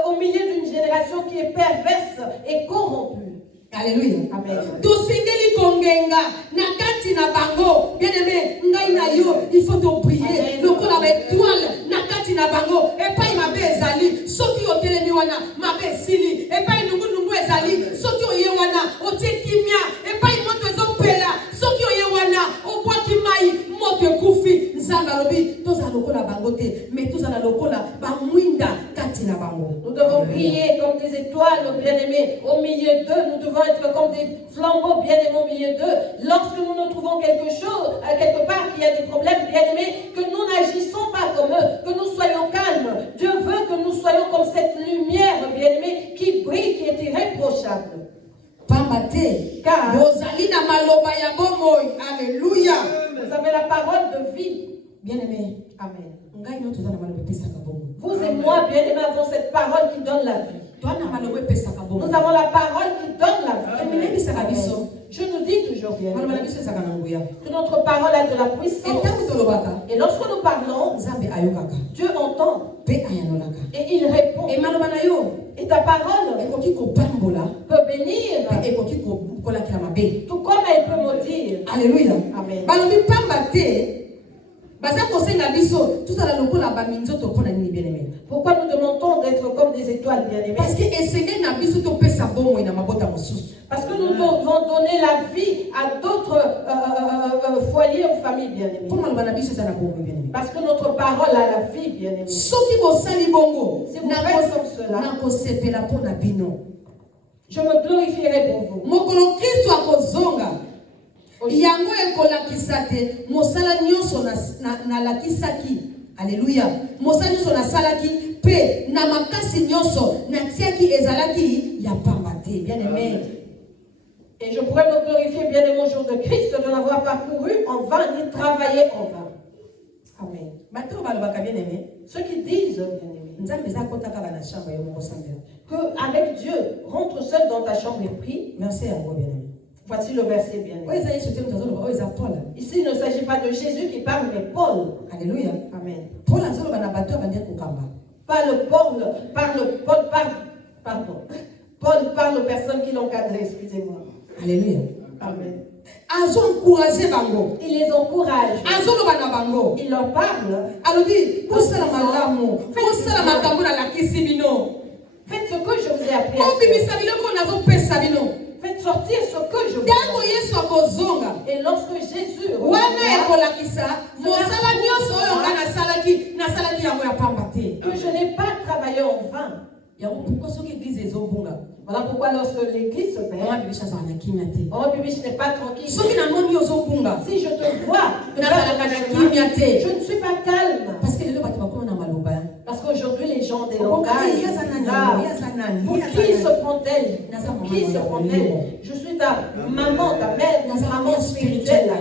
au milieu d'une génération qui est perverse et corrompue. Alléluia. Amen. Tosengeli kongenga na kati na bango. Bien-aimé, ngai na yo, il faut te prier. Lokola ba étoile na kati na bango. Et pas mabe ezali. Soki otelemi wana mabe sili. Et pas nungu ezali. Soki oye wana otie kimia. Et pas moto ezopela. Soki oye wana obwaki mai moto ekufi. Nzambe alobi toza lokola bango te, mais toza na lokola ba mwinda kati na bango. Nous devons briller comme des étoiles, bien-aimés, au milieu d'eux. Nous devons être comme des flambeaux, bien-aimés, au milieu d'eux. Lorsque nous nous trouvons quelque part, qu'il y a des problèmes, bien-aimés, que nous n'agissons pas comme eux, que nous soyons calmes. Dieu veut que nous soyons comme cette lumière, bien-aimés, qui brille, qui est irréprochable. Pambate, Car bozali na maloba ya bomoi. Alléluia. vous avez la parole de vie. Bien-aimé, Amen. ngai no toza na maloba pesaka bomoi. Vous et moi, bien-aimés, avons cette parole qui donne la vie. Toi na maloba pesaka bomoi. Nous avons la parole qui donne la vie. Amen. Amen. Je nous dis toujours bien Maloba na biso ezaka na nguya. que notre parole a de la puissance. Etango tolobaka, Et lorsque nous parlons, Nzambe ayokaka, Dieu entend pe ayanolaka. et il répond. Et maloba na yo, Et ta parole ekoki kopambola, peut bénir, pe ekoki kolakela mabe. tout comme elle peut maudire. Alléluia. Amen. Balobi pamba te, baza kosenga biso, tozala lokola baminzoto mpona nini bien-aimé. Pourquoi nous demandons d'être comme des étoiles bien-aimées? Parce que esengeli na biso topesa bomoi na mabota mosusu. Parce que nous devons donner la vie à d'autres foyers ou familles bien-aimées. Mpo maloba na biso eza na bomoi bien-aimé. Parce que notre parole a la vie bien-aimée. Soki bosali bongo, Si vous faites comme cela, nakosepela mpo na bino. je me glorifierai pour vous. Mokolo Kristo akozonga. Yango ekolakisa te mosala nyonso nalakisaki. Alléluia. Mosala nyonso nasalaki pe na makasi nyonso natiaki ezalaki ya pamba te. Bien-aimé. Et je pourrais me glorifier bien aimé au jour de Christ de n'avoir pas couru en vain ni travaillé en vain. Amen. Bato balobaka bien-aimé. Ceux qui disent, bien-aimé, Nzambe eza kotaka na chambre yo moko sambela. qu'avec Dieu, rentre seul dans ta chambre et prie. Verset yango bien-aimé. Voici le verset bien-aimé. Oyo eza Yesu te moto azoloba oyo eza Paul. Ici, il ne s'agit pas de Jésus qui parle, mais Paul. Alléluia. Amen. Paul azoloba na bato abandi kokamba. Paul parle aux personnes qui l'ont cadré, excusez-moi. Alléluia. Amen. Azo encourager bango. Il les encourage. Azoloba na bango. Il leur parle. Alobi kosala malamu. Kosala makambo na lakisi bino. Faites ce que je vous ai appris. Obimisa biloko nazopesa bino. Faites sortir ce que je vous Ntango demande. Yesu akozonga. Et lorsque Jésus Wana reviendra, ekolakisa mosala nyonso oyo nga nasalaki yango ya pamba te. que je n'ai pas travaillé en vain. Yango pourquoi soki église ezobunga? Voilà pourquoi lorsque l'église se Mama perd, bibisha azala na kimia te. oh bibi, je n'ai pas tranquille. Soki namoni ozobunga, Si je te vois, nazalaka na kimia te. je ne suis pas calme. Parce que lelo bato bakoma na maloba. Parce qu'aujourd'hui, les gens des Okoka, langages, yaza nani, là, yaza nani, pour yaza qui nani. se prend-elle? Pour qui se prend-elle? Je suis ta maman, ta mère, ta maman spirituelle.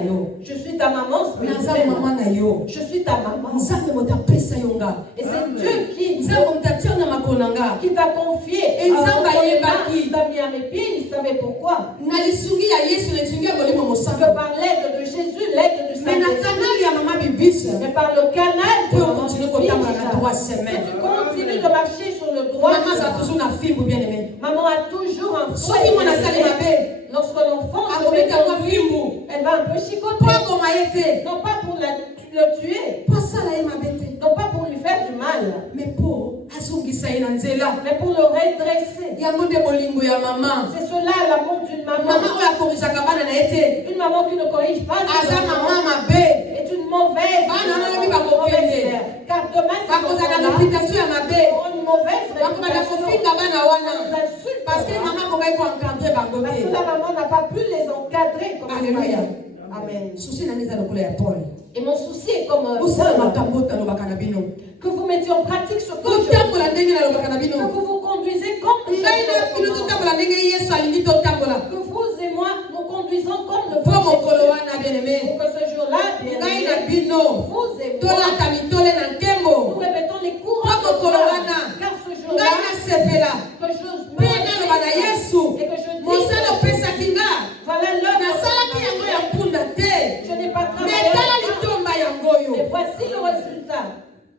Je suis ta maman Naza spirituelle. mama na yo. Je suis ta maman. Nzambe moto apesa yo nga. Et c'est Dieu qui Nzambe moto atia na makolo na nga. t'a confié. Et Nzambe ayebaki. Il t'a mis à mes pieds, il savait pourquoi. Na lisungi ya Yesu na lisungi ya molimo Je mosantu. parlais de Jésus, l'aide du Mais na Saint-Esprit. canal ya mama bibisa. Mais par le canal de Pour maman continuer Bibi, kotamba na droit que semaine. tu continues de marcher sur le droit Maman chemin. za toujours na fimbu bien aimé. Maman a toujours un Soki mwana sali mabe. Lorsque l'enfant se met Akomeka kwa en fimbu. elle va un peu chicoter. Po akoma ye te. Non pas pour le tuer, Po asala ye mabe te. non pas pour lui faire du mal, Mais po azongisa ye na nzela. mais pour le redresser. Yango nde bolingo ya mama. C'est cela l'amour d'une Mama maman. oyo akomisaka bana na ye te. Une maman qui ne corrige pas ses Aza enfants mama mabe. est une mauvaise Bana wana lobi mauvaise bakokende. mère. Car demain, ces Bakozala na enfants-là réputation ya mabe. auront une mauvaise Bakobanda réputation. kofinga bana wana. On les insulte Parce que mama akokai koencadre bango parce que te. la maman n'a pas pu les encadrer comme il Alléluia. fallait. Amen. Susi na eza lokola ya Paul. Et mon souci est comme Osala makambo talobaka na bino. que vous mettiez en pratique ce que je Totambola ndenge nalobaka na que bino. vous vous conduisez comme je Ngai na bino vous recommande. totambola ndenge Yesu alingi totambola. Que vous et moi nous conduisons comme le Po mokolo Jésus. wana bien aimé. Pour que ce jour-là, bien Ngai na aimé, bino vous et moi, tolata mitole na nous nkembo. revêtons les Po courants de mokolo gloire. wana Car ce ngai jour-là, nasepela. que je me Mpe naloba na Yesu. et que je dis, Mosala opesaki nga. voilà l'heure Nasalaki yango ya mpunda te. je n'ai pas Mais travaillé. tala litomba yango Et oyo. voici le résultat.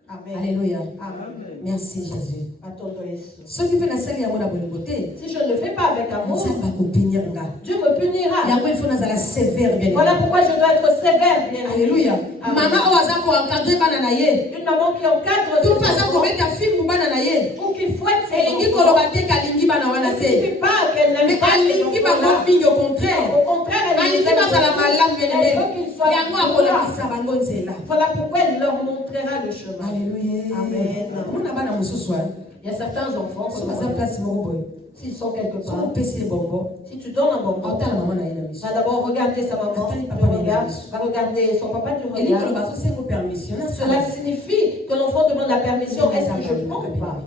Amen. Alléluia. Amen. Merci Jésus. Attendons Jésus. Soki mpe nasali yango na bolingo te. Si je ne le fais pas avec amour, Nzambe akopinir nga. Dieu me punira. Yango il faut nazala sévère bien Voilà aimé. pourquoi je dois être sévère, bien aimé. Alléluia. Amen. Mama oyo aza koencadre bana na ye. Une maman qui encadre Tu ses peux enfants kobeta fimbu bana na ye. ou qui fouette ses Elingi enfants. koloba te kalingi bana wana Ne te. suffit pas qu'elle n'aime Mais pas ses alingi bango enfants-là. mingi au contraire. Au contraire, elle les Alingi aime bazala beaucoup. malamu bien Elle aimé. veut qu'ils soient Yango droits. akolakisa bango nzela. Voilà pourquoi elle leur montrera le chemin. Alléluia. Amen. Mona bana mosusu wa. Il y a certains enfants, So comme baza place moko boye. s'ils sont quelque So part, opesi bongo. si tu donnes un bonbon, Otala mama na ye na miso. va d'abord regarder sa maman, va regarder son papa, tu Elingi regardes. koloba so sengo permission. Cela signifie que l'enfant demande la permission. Est-ce que je prends ou pas?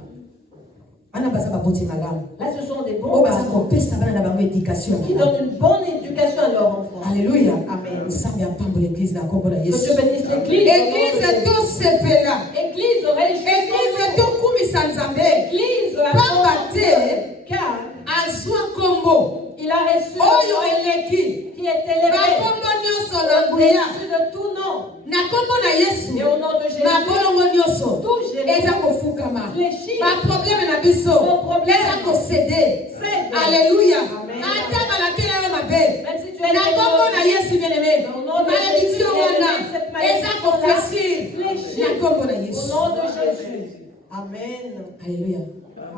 Bana baza baboti malamu. Là, ce sont des bons Oyo baza parents kopesa bana na bango éducation. qui donnent une bonne éducation à leurs enfants. Alléluia. Amen. Nzambe apambola l'église na kombo na Que Dieu Yesu. bénisse l'église. Église tosepela. Église, réjouissons-nous. Église tokumisa Nzambe. Église, Pamba te car azwa kombo il a reçu oyo un nom eleki qui est élevé bakombo nyonso na nguya au-dessus de tout nom. na kombo na Yesu Et au nom de Jésus, mabolongo nyonso tout eza Jésus kofukama fléchit. baproblème na biso Nos problèmes eza kosede. cèdent. Alléluia. Amen. ata balakela yo mabe Même si tu es na kombo na élevé, Yesu bien-aimé au nom de malédiction Jésus, wana cette eza malédiction-là kofléchir fléchit. na kombo na Au Yesu. nom de Jésus. Amen. Alléluia.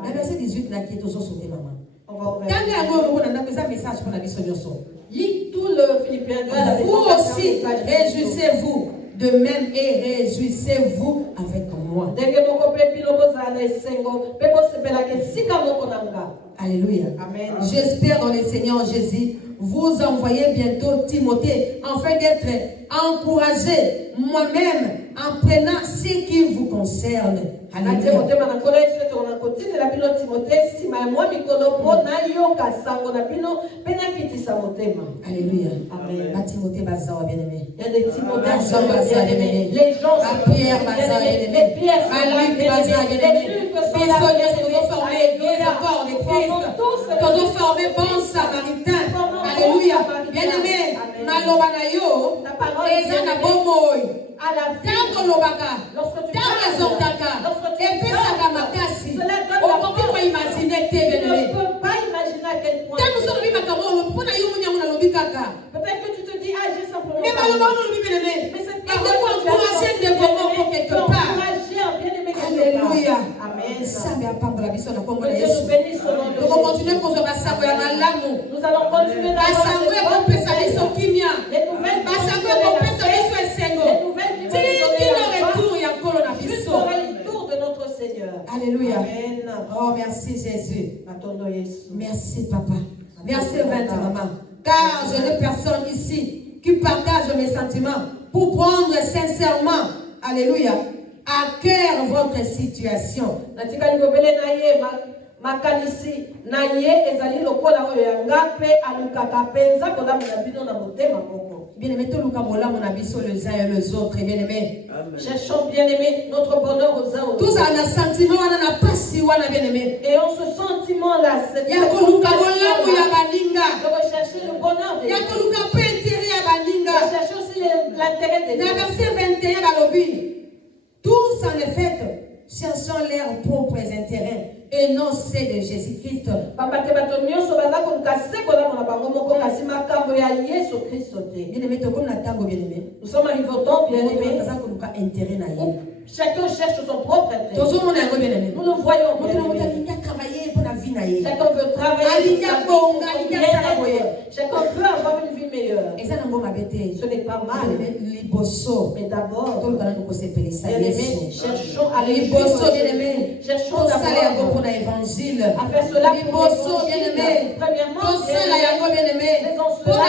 Na verset 18 na kieto sosote mama. On va ouvrir. Tanga yango moko na ndako eza message mpona biso nyonso. Lis tout le Philippiens 2 à la Vous version aussi, 4. réjouissez-vous de même et réjouissez-vous avec moi. Ndenge moko mpe bino bozala esengo mpe bosepelaka esika moko na nga. Alléluia. Amen. J'espère dans le Seigneur Jésus, vous envoyez bientôt Timothée afin d'être encouragé moi-même en prenant ce qui vous concerne. Ate motema na nkolo yesu ete onakotinela bino timote nsima ya mwa mikolo mpo nayoka sango na bino mpe nakitisa motema. Alléluia. Amen. Ba Timothée bazawa bien-aimé. Il y a des Timothées Ba Jean bazawa bien-aimé. les gens Ba sont Pierre bazawa bien-aimé. les pierres Ba sont Luc bazawa bien-aimé. Biso nyonso tozoforme église corps de Christ. Tozoforme bon samaritain. Alléluia. Bien-aimé, maloba na yo eza na bomoi. à la vie. Tango lobaka, Lorsque tu tango parles, ezotaka, lorsque tu epesaka parles, makasi. cela donne la Okoki force. koimagine te Tu ne bien-aimé. peux pas imaginer à quel point. Tango so lobi makambo olobi mpona yo moni yango nalobi kaka. Peut-être que tu te dis, ah, j'ai simplement. Mais parlé. maloba wana olobi bien-aimé. Mais cette Ete parole que tu as koencourager sortie, ndeko moko quelque part. encourager un bien-aimé quelque part. Alléluia. Alléluia. Amen. Nzambe apambola biso na kombo Que na Dieu nous Yesu. bénisse au nom de Toko Jésus. continuer kozwa basango ya malamu. Nous allons continuer Basango ekopesa biso kimia. les nouvelles qui Basango vont nous donner ekopesa la biso paix, esengo. les nouvelles qui vont nous Tiki donner le la joie, retour ya nkolo na biso. jusqu'au retour de notre Seigneur. Alléluia. Amen. Oh, merci Jésus. Attendons Jésus. Merci papa. Merci 20 maman. Car je n'ai personne ici qui partage mes sentiments pour prendre sincèrement, alléluia, à cœur votre situation. Natika libobele na ye makanisi na ye ezali lokola oyo yanga pe alukaka penza kolamuna bino na motema moko. Bien-aimé, tout le monde a biso les uns et les autres, bien-aimé. Cherchons bien-aimé notre bonheur aux uns aux autres. Tous a un sentiment, on a pas si on a bien-aimé. Et en ce sentiment-là, c'est de rechercher le bonheur des gens. De chercher aussi l'intérêt des gens. Dans verset 21, tous en effet cherchant leurs propres intérêts et non ceux de Jésus-Christ. Nous sommes arrivés au temps, bien-aimés. Chacun cherche son propre intérêt. Nous le voyons, bien-aimés. Chacun veut travailler. Chacun veut avoir une vie meilleure. Ce n'est pas mal. Mais d'abord, bien-aimés, cherchons à aller cherchons d'abord à faire cela pour l'évangile. Premièrement, faisons cela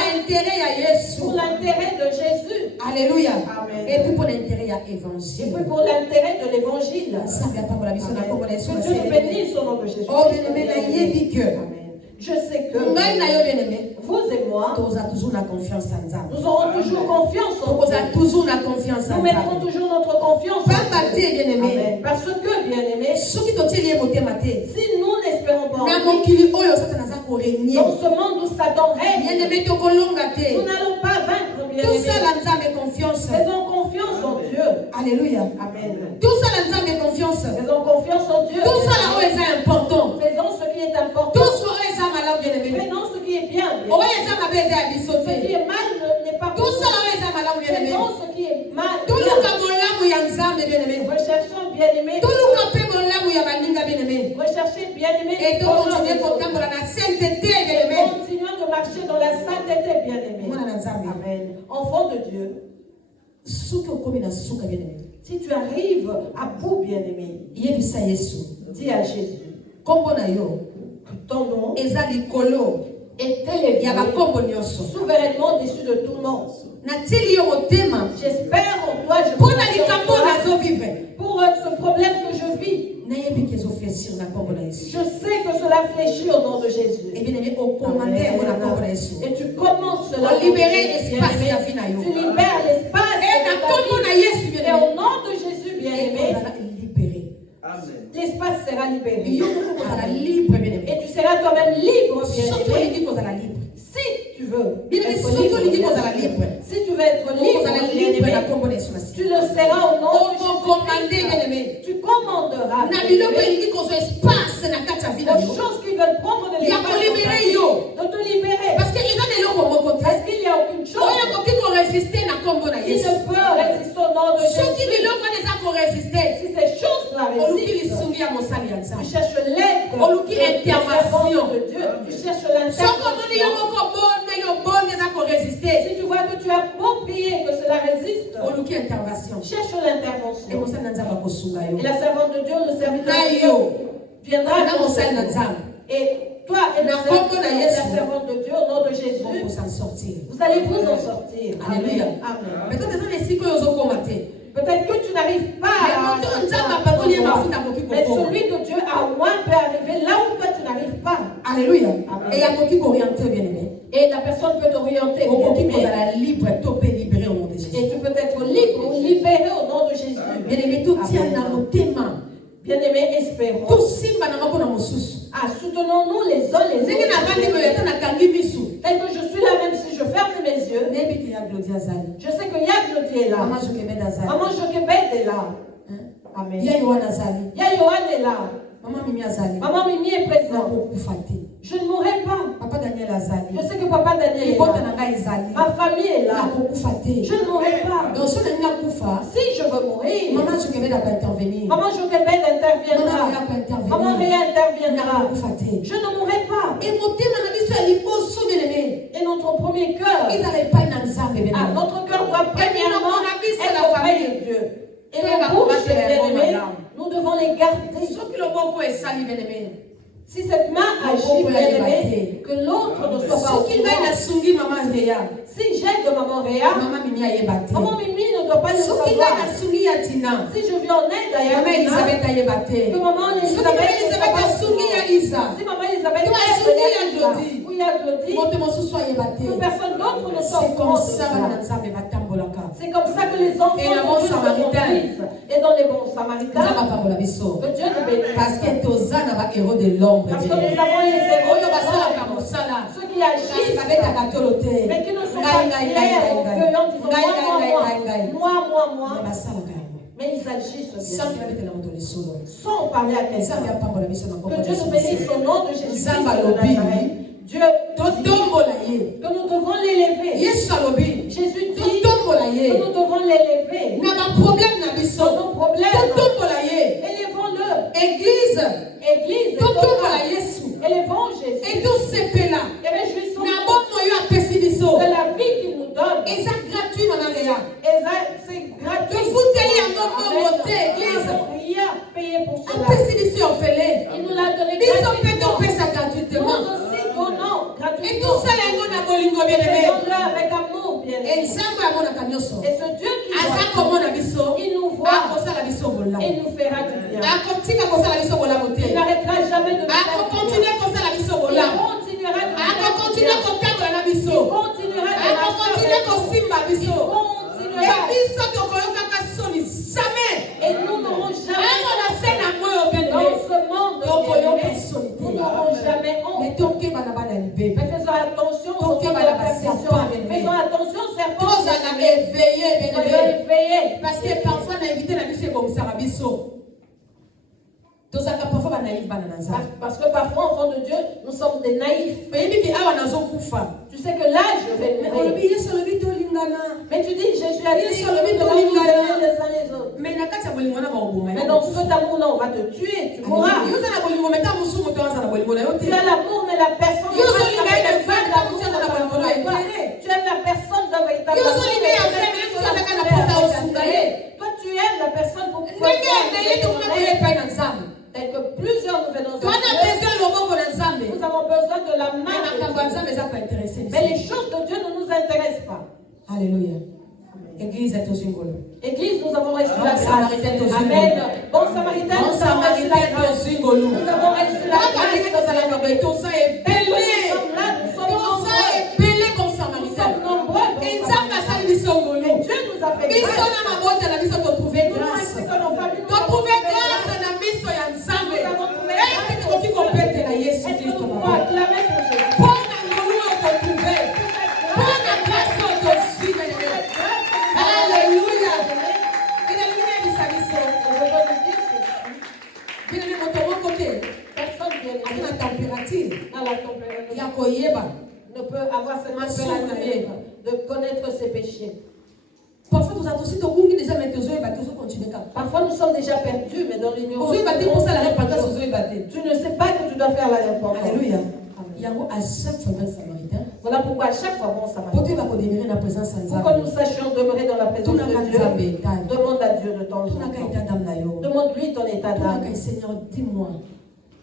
pour l'intérêt de Jésus. Alléluia. Amen. Et puis pour l'intérêt à l'évangile. Et puis pour l'intérêt de l'évangile. Que Dieu nous bénisse au nom de Jésus. Oh bien-aimé, Amen. Je sais que vous et moi, nous aurons toujours confiance en Dieu. Nous mettrons toujours notre confiance en Dieu. Amen. Parce que, bien-aimés, si nous n'espérons pas en lui, dans ce monde où Satan règne, nous n'allons pas vaincre, bien-aimés. Faisons confiance en Dieu. Alléluia. Amen. Faisons confiance. Faisons confiance en Dieu. Tout ça là est important. Faisons ce qui est important. Faisons ce qui est bien. Ce qui est mal n'est pas pour nous. Faisons ce qui est mal. Recherchons bien-aimé. Recherchez bien-aimé. Et continuons de marcher dans la sainteté, bien-aimé. Amen. Enfant de Dieu, si tu arrives à bout, bien-aimé, dis à Jésus, ton nom est élevé souverainement au-dessus de tout nom. J'espère en toi, pour ce problème que je vis. Je sais que cela fléchit au nom de Jésus. Et tu commandes cela. Tu libères l'espace. Et au nom de Jésus, bien-aimé, l'espace sera libéré. Et tu seras toi-même libre, bien-aimé. Si tu veux être libre, si tu veux être libre, tu le seras au nom de Jésus. Tu commanderas aux choses qui veulent prendre de l'espace de te libérer. Parce qu'il n'y a aucune chose qui ne peut résister au nom de Jésus. Si ces choses-là résistent, tu cherches l'aide de Dieu. Tu cherches l'intervention. Si tu vois que tu as beau prier que cela résiste, cherche l'intervention. Et la servante de Dieu, le serviteur de Dieu, viendra et toi et la servante de Dieu, au nom de Jésus, vous allez vous en sortir. Alléluia. Amen. Peut-être que tu n'arrives pas à mais celui que Dieu a au moins peut arriver là où toi tu n'arrives pas. Alléluia. Amen. Et la personne peut t'orienter. Et tu peux être libre ou libéré au nom de Jésus. Bien-aimés, espérons. Soutenons-nous les uns les autres. Tel que je suis là, même si je ferme mes yeux, je sais que Yaglo est là. Maman Jochebed est là. Amen. Yohan est là. Maman Mimi est présente. Je ne mourrai pas. Je sais que Papa Daniel est là. Ma famille est là. Je ne mourrai pas. Si je veux veux mourir. Maman Jochebed n'a pas intervenir. Maman Jochebed interviendra. Maman Réa peut intervenir. Maman Réa interviendra. Fate. Je ne mourrai pas. Et motema na biso ya liboso bien-aimé. Et notre premier cœur, Ezala epai na Nzambe bien-aimé. notre cœur doit premièrement on a vu, c'est être la auprès famille. de Dieu. Et Et nos la bouches, combattre les bien-aimés, bons, nous devons les garder. Soki loboko esali bien-aimé. Si cette main agit, bien-aimé, que l'autre ne soit pas au Soki ngai courant. nasungi Maman Réa. Si j'aide Maman Réa, Maman Mimi ayeba te. Maman Mimi ne doit pas le Soki ngai savoir. nasungi ya Tina. Si je viens en aide à Maman Yatina, Elisabeth ayeba te. que Maman Soki Elisabeth ngai ne soit Elisabeth pas au asungi ya courant. Isa. Si Maman Elisabeth Toi, aide Soki à ya Yatina, Dodi. ou il y a Dodi, Moto mosusu ayeba te. que personne d'autre ne soit C'est au courant comme de ça ça. bana Nzambe batambolaka. C'est comme ça que les enfants Et la de bonne Dieu se Samaritain. conduisent. Et dans les bons samaritains, Nzambe apambola biso. que Dieu nous bénisse. Parce que toza na ba héros de l'ombre. Parce que nous avons les héros Oyo de basalaka l'ombre. mosala. Ceux qui agissent, babetaka tolo te. mais qui ne sont Ngai, pas ngai, fiers ngai, au ngai, cœur en disant ngai. moi. Mais basalaka yango. Mais ils agissent bien. Sans babetela moto lisolo. Sans parler à Nzambe quelqu'un. apambola biso na Que kombo Dieu nous bénisse au nom de Jésus-Christ de Nzambe alobi. Nazareth. Dieu dit totombola ye. que nous devons l'élever. Yesu alobi. Jésus dit totombola que ye. nous devons l'élever. Na ba problème na biso. Dans nos problèmes, totombola ye. élevons-le. Église. Église, totombola Yesu. élevons Jésus. Et tosepela. Et réjouissons Na bomoi yo apesi biso. de la vie qu'il nous donne. Eza gratuit Maman Réa. Et ça, c'est gratuit. Tofuteli yango Amen. mbongo te, Nous église. n'avons rien payé pour cela. apesi biso orphelin. Il nous l'a donné biso mpe gratuitement. topesa Nous gratuitement. aussi donnons Et gratuitement. tosala yango na bolingo bien-aimé. Faisons-le avec amour, bien Et aimé. nzambe amonaka nyonso. Et ce Dieu qui aza voit, komona biso il nous voit akosala biso bolamu. et nous fera du bien. akotika kosala biso bolamu Il te. n'arrêtera jamais de nous faire du bien. akokontinue kosala biso Il bolamu. continuera de nous faire du akokontinue bien. kotambola na Il biso. continuera de akokontinue marcher kosimba biso. avec nous. E Continuera. biso tokoyokaka soni jamais. Et nous n'aurons jamais Ango na se na moyo dans bien-aimé. ce monde tokoyoka bien-aimé, soni te. nous n'aurons jamais honte. Mais tokeba na bana libe. Mais faisons attention aux Donc, filles de il va la la perfection. serpent, bien-aimé. Faisons attention aux serpents. tozala éveillé Soyons bien-aimé. éveillés. Parce que parfois na éviter na biso ebongisaka biso. tozalaka parfois banaïf bana na nzambe. Parce que parfois, enfants de Dieu, nous sommes des naïfs. oyebi ke awa nazokufa. Tu sais que là, je vais Mais mourir. olobi yesu alobi tolingana. Mais tu dis, Jésus a dit Yesu que alobi nous devons nous tolingana. aimer les uns les autres. Mais na kati ya bolingo na bakoboma Mais dans cet amour-là, on va te tuer. Tu mourras. yo oza na bolingo me ta mosusu moto aza na bolingo na yo te. Tu as l'amour, mais la personne Yo ne zoli va ngai pas ne faire vaincre l'amour la de personne la na personne. bolingo. Tu aimes la personne de véritable Yo amour. zoli ngai ya vrai, même si azaka na posa osunga ye. Toi, tu aimes la personne pour ndenge ebele tokuna koya epai na nzambe. tel que plusieurs nous venons twana de besoin loboko na nzambe. nous avons besoin de la Mais main de makambo ya Dieu. nzambe eza kointeresse Mais les biso. choses de Dieu ne nous intéressent pas. Alléluia. Église tozingolo. Église, nous avons reçu Bon la grâce. Samaritain, nous Amen. Bon Samaritain, Bon nous avons reçu la Samaritain grâce. tozingolo. Nous avons reçu la Kaka ndenge grâce. tozalaka boye toza ebele. Nous sommes là, nous sommes toza nombreux. ebele bon Nous samaritain. sommes nombreux. Et nzambe asali biso ngolo. Mais Dieu nous a fait biso grâce. na mabota na biso totrouve Nous, grâce. ainsi que nos familles, nous avons totrouve trouvé grâce grâce. na miso ya nzambe. Nous avons trouvé ete tokoki kopetela yesu Est-ce que kristo nous na pouvons bo. acclamer pour Jésus? mpo na ngolu oyo totrouve. mpo na grâce oyo tozwi benene. Alléluia. enalingi nayebisa biso. Je veux te dire ceci. benene moto moko te Personne ati bien na température dans la température ya koyeba. ne peut avoir cette température de connaître ses péchés. Parfois toza tobungi déjà mais tozoyeba tozocontinue kaka. Parfois nous sommes déjà perdus, mais dans l'ignorance. ozoyeba te mposala repentance ozoyeba te. Tu ne sais pas que tu dois faire la repentance. Alléluia. Amen. yango à chaque fois bon samaritain Voilà pourquoi à chaque fois, bon po Samaritain, toyeba kodemire na présence ya pour que nous nzambe. sachions demeurer dans la présence tunaka de Dieu, nzambe etani. demande à Dieu de temps en tunaka temps. eta dame na yo. Demande-lui ton état d'âme. tunaka Seigneur dis-moi.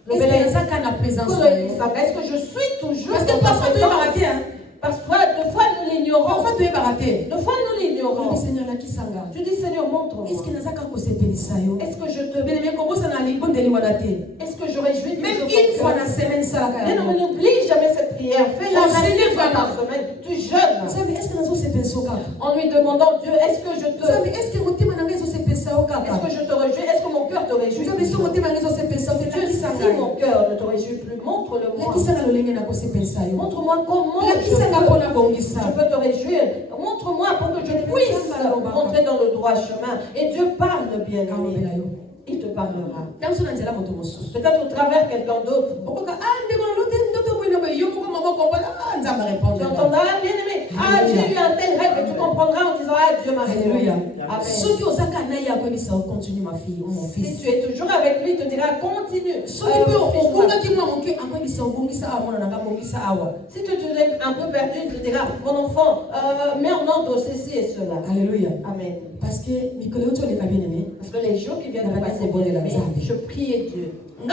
Le Est-ce que bel nazaka na présence na yo? est-ce que je suis toujours Parce que dans ta parfois toyebaka présence? te hein. Parce que deux fois nous l'ignorons. Parfois toyebaka te. Deux fois nous l'ignorons. Olobi Seigneur nakisanga. Tu dis Seigneur, montre-moi. Est-ce que nazaka kosepelisa yo? Est-ce que je te bien aimé kobosana libondeli wana te. Est-ce que je réjouis Même toujours une ton fois cœur? na semaine salaka Mais non, yango. n'oublie jamais cette prière. Fais-la Enseignez une fois vraiment. par semaine. Tu jeûnes. Nzambe est-ce que nazosepelisa yo kaka? En lui demandant Dieu, est-ce que je te Nzambe est-ce que motema na ngai ezosepelisa yo est-ce kaka? que je te réjouis? Est-ce que mon cœur te réjouit? Nzambe so motema na ngai ezosepelisa yo te Dieu, lakisa si ngai. mon cœur ne te réjouit plus, montre-le-moi. Lakisanga lolenge na kosepelisa yo. Montre-moi comment je Lakisanga mpona peux bongisa. te réjouir. Montre-moi pour que je puisse entrer dans le droit chemin. Et Dieu parle bien Kaobela aimé. yo. Il te parlera. Ntango so na nzela moto mosusu. Peut-être au travers quelqu'un d'autre. okoka ndeko na lote ndoto boyina boye yo moko maboko mbona nzambe Tu répondre. entendras bien aimé. Ah, j'ai eu un tel rêve et tu comprendras en disant, ah, Dieu m'a révélé. Alléluia. Amen. Soki ozaka na ya ko bisa continue ma fille ou mon Si fils. tu es toujours avec lui, il te dira, continue. Soki pe obongaki mwa moke ako bisa obongisa awa mwana nanga bongisa awa. Si tu es un peu perdu, il te dira, mon enfant, mets en ordre ceci et cela. Alléluia. Amen. Parce que mikolo oto leka bien aimé. Parce que les jours qui viennent de passer, je priais Dieu. Je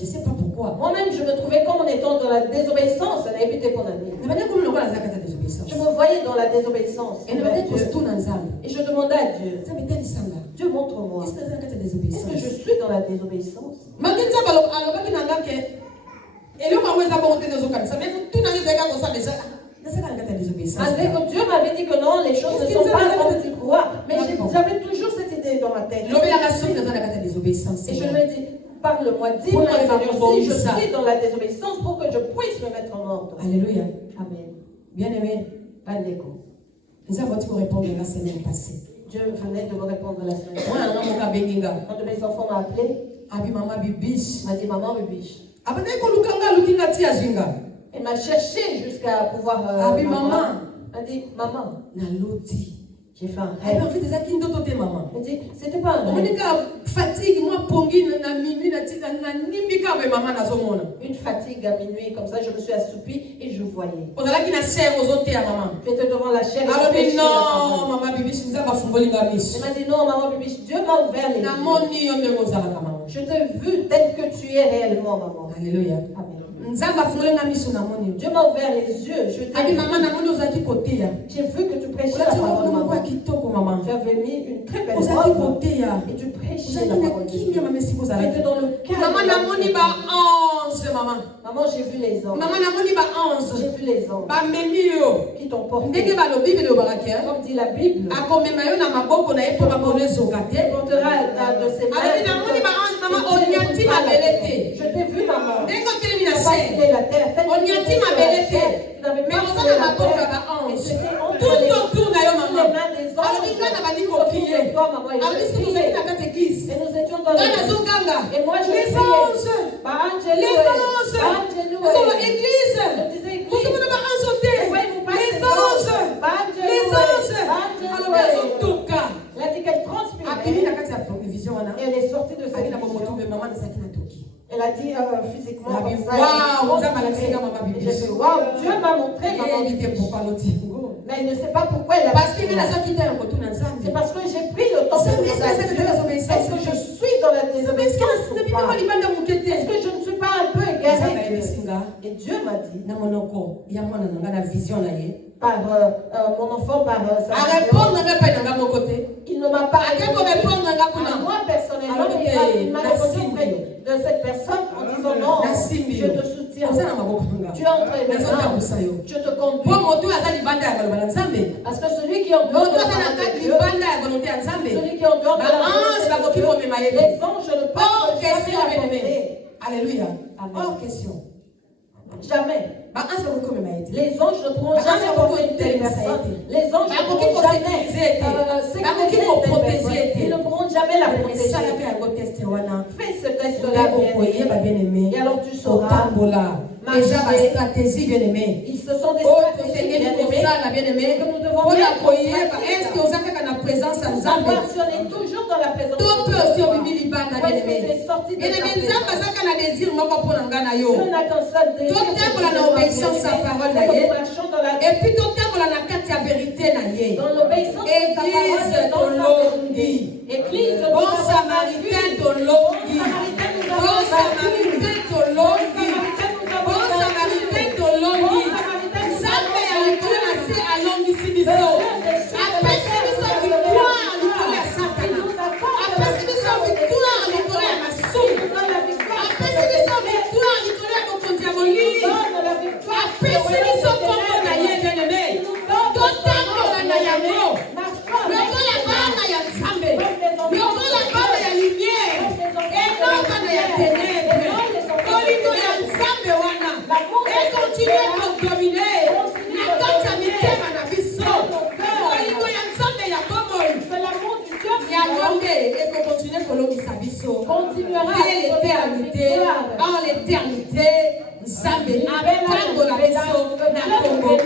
ne sais pas pourquoi. Moi-même, je me trouvais comme en étant dans la désobéissance. Elle a évité mon ami. Je me voyais dans la désobéissance. Et je demandais à Dieu, Dieu montre-moi, est-ce que je suis dans la désobéissance? Malgré que Dieu m'avait dit que non, les choses ne sont pas comme tu crois. Mais j'avais toujours cette idée dans ma tête. Et je lui ai dit, parle-moi, dis-moi Seigneur, si je suis dans la désobéissance pour que je puisse me mettre en ordre. Alléluia. Amen. Bien-aimé, nous avons dû répondre la semaine passée. Dieu venait de me répondre la semaine passée. Un de mes enfants m'a appelé. M'a dit, maman Bibiche. Elle m'a cherché jusqu'à pouvoir. Maman. Elle m'a dit, maman. J'ai fait un Elle rêve. m'a fait des actes de maman. Elle dit, c'était pas un rêve. Fatigue, moi, pongi, na minuit, Une fatigue à minuit, comme ça, je me suis assoupie et je voyais. On a la chair aux autres, maman. J'étais devant la chair. Alors, mais non, maman, bibi, je ne sais pas fumboling la miss. Elle m'a dit, non, maman, Bibi, Dieu m'a ouvert les yeux. Je t'ai vu tel que tu es réellement, maman. Alléluia. Amen. Dieu m'a ouvert les yeux. Je t'ai vu. J'ai vu que tu prêchais la parole, maman. Tu avais mis une très belle robe et tu prêchais la parole de Dieu. Tu étais dans le calme. Maman, j'ai vu les anges. J'ai vu les anges qui t'ont porté. Comme dit la Bible, tu porteras de ses mains. Je t'ai vu, maman. Tu n'as pas foulé la terre. Tu n'avais pas foulé la terre. Et j'étais entre les mains des anges. Autour de toi, maman. Et nous étions dans l'église. Et moi, je priais. Les anges. Elle a dit qu'elle transpirait. Elle est sortie de cette vision. Elle a dit physiquement comme ça. J'ai fait waouh, Dieu m'a montré maman. Mais elle ne sait pas pourquoi elle a fait. C'est parce que j'ai pris le temps de regarder. Est-ce que je suis dans la désobéissance ou pas? Est-ce que je ne suis pas un peu égaré? Et Dieu m'a dit par mon enfant, par sa il ne m'a pas répondu à moi personnellement. Il m'a répondu auprès de cette personne en disant non, je te soutiens. Tu es entre mes mains. Je te conduis. Parce que celui qui est en dehors de la volonté de Dieu, celui qui est en dehors de la volonté de Dieu, les anges ne peuvent jamais apporter. Alléluia. Amen. Question. Jamais. Les anges ne pourront jamais apporter une telle personne. Les anges ne pourront jamais sécuriser une telle personne. Ils ne pourront jamais la protéger. Fais ce test-là, bien-aimé. Et alors tu sauras. Stratégie, bien-aimé. Ils se sont des stratégies, bien-aimés, que nous devons mettre. Est-ce que vous avez la présence en savoir si on est toujours dans la présence de Dieu. Est-ce que tu es sorti de ta présence? Dieu n'a qu'un seul désir. Obéissance à la parole. Et puis, la vérité. Dans l'obéissance à sa parole. Église, bon samaritain de l'Ongi. Bon samaritain de l'Ongi. Bon samaritain de l'Ongi. Nzambe alikuwa nasi alongisi biso. Apesi biso victoire likolo ya Satana. Apesi biso victoire likolo ya masumu. Apesi biso victoire likolo ya bokonzi ya molili. Apesi biso kombo na ye bien-aimé. Totambola na yango. Lokola bana ya Nzambe. Lokola bana ya lumière. Enoka na ya ténèbre. Kolingo ya Nzambe wana. Et continue à dominer. Na kati ya mitema na biso. Kolingo ya Nzambe ya bomoi. Yango nde ekontinue kolongisa biso. Dès l'éternité, dans l'éternité, nzambe apangola biso na Congo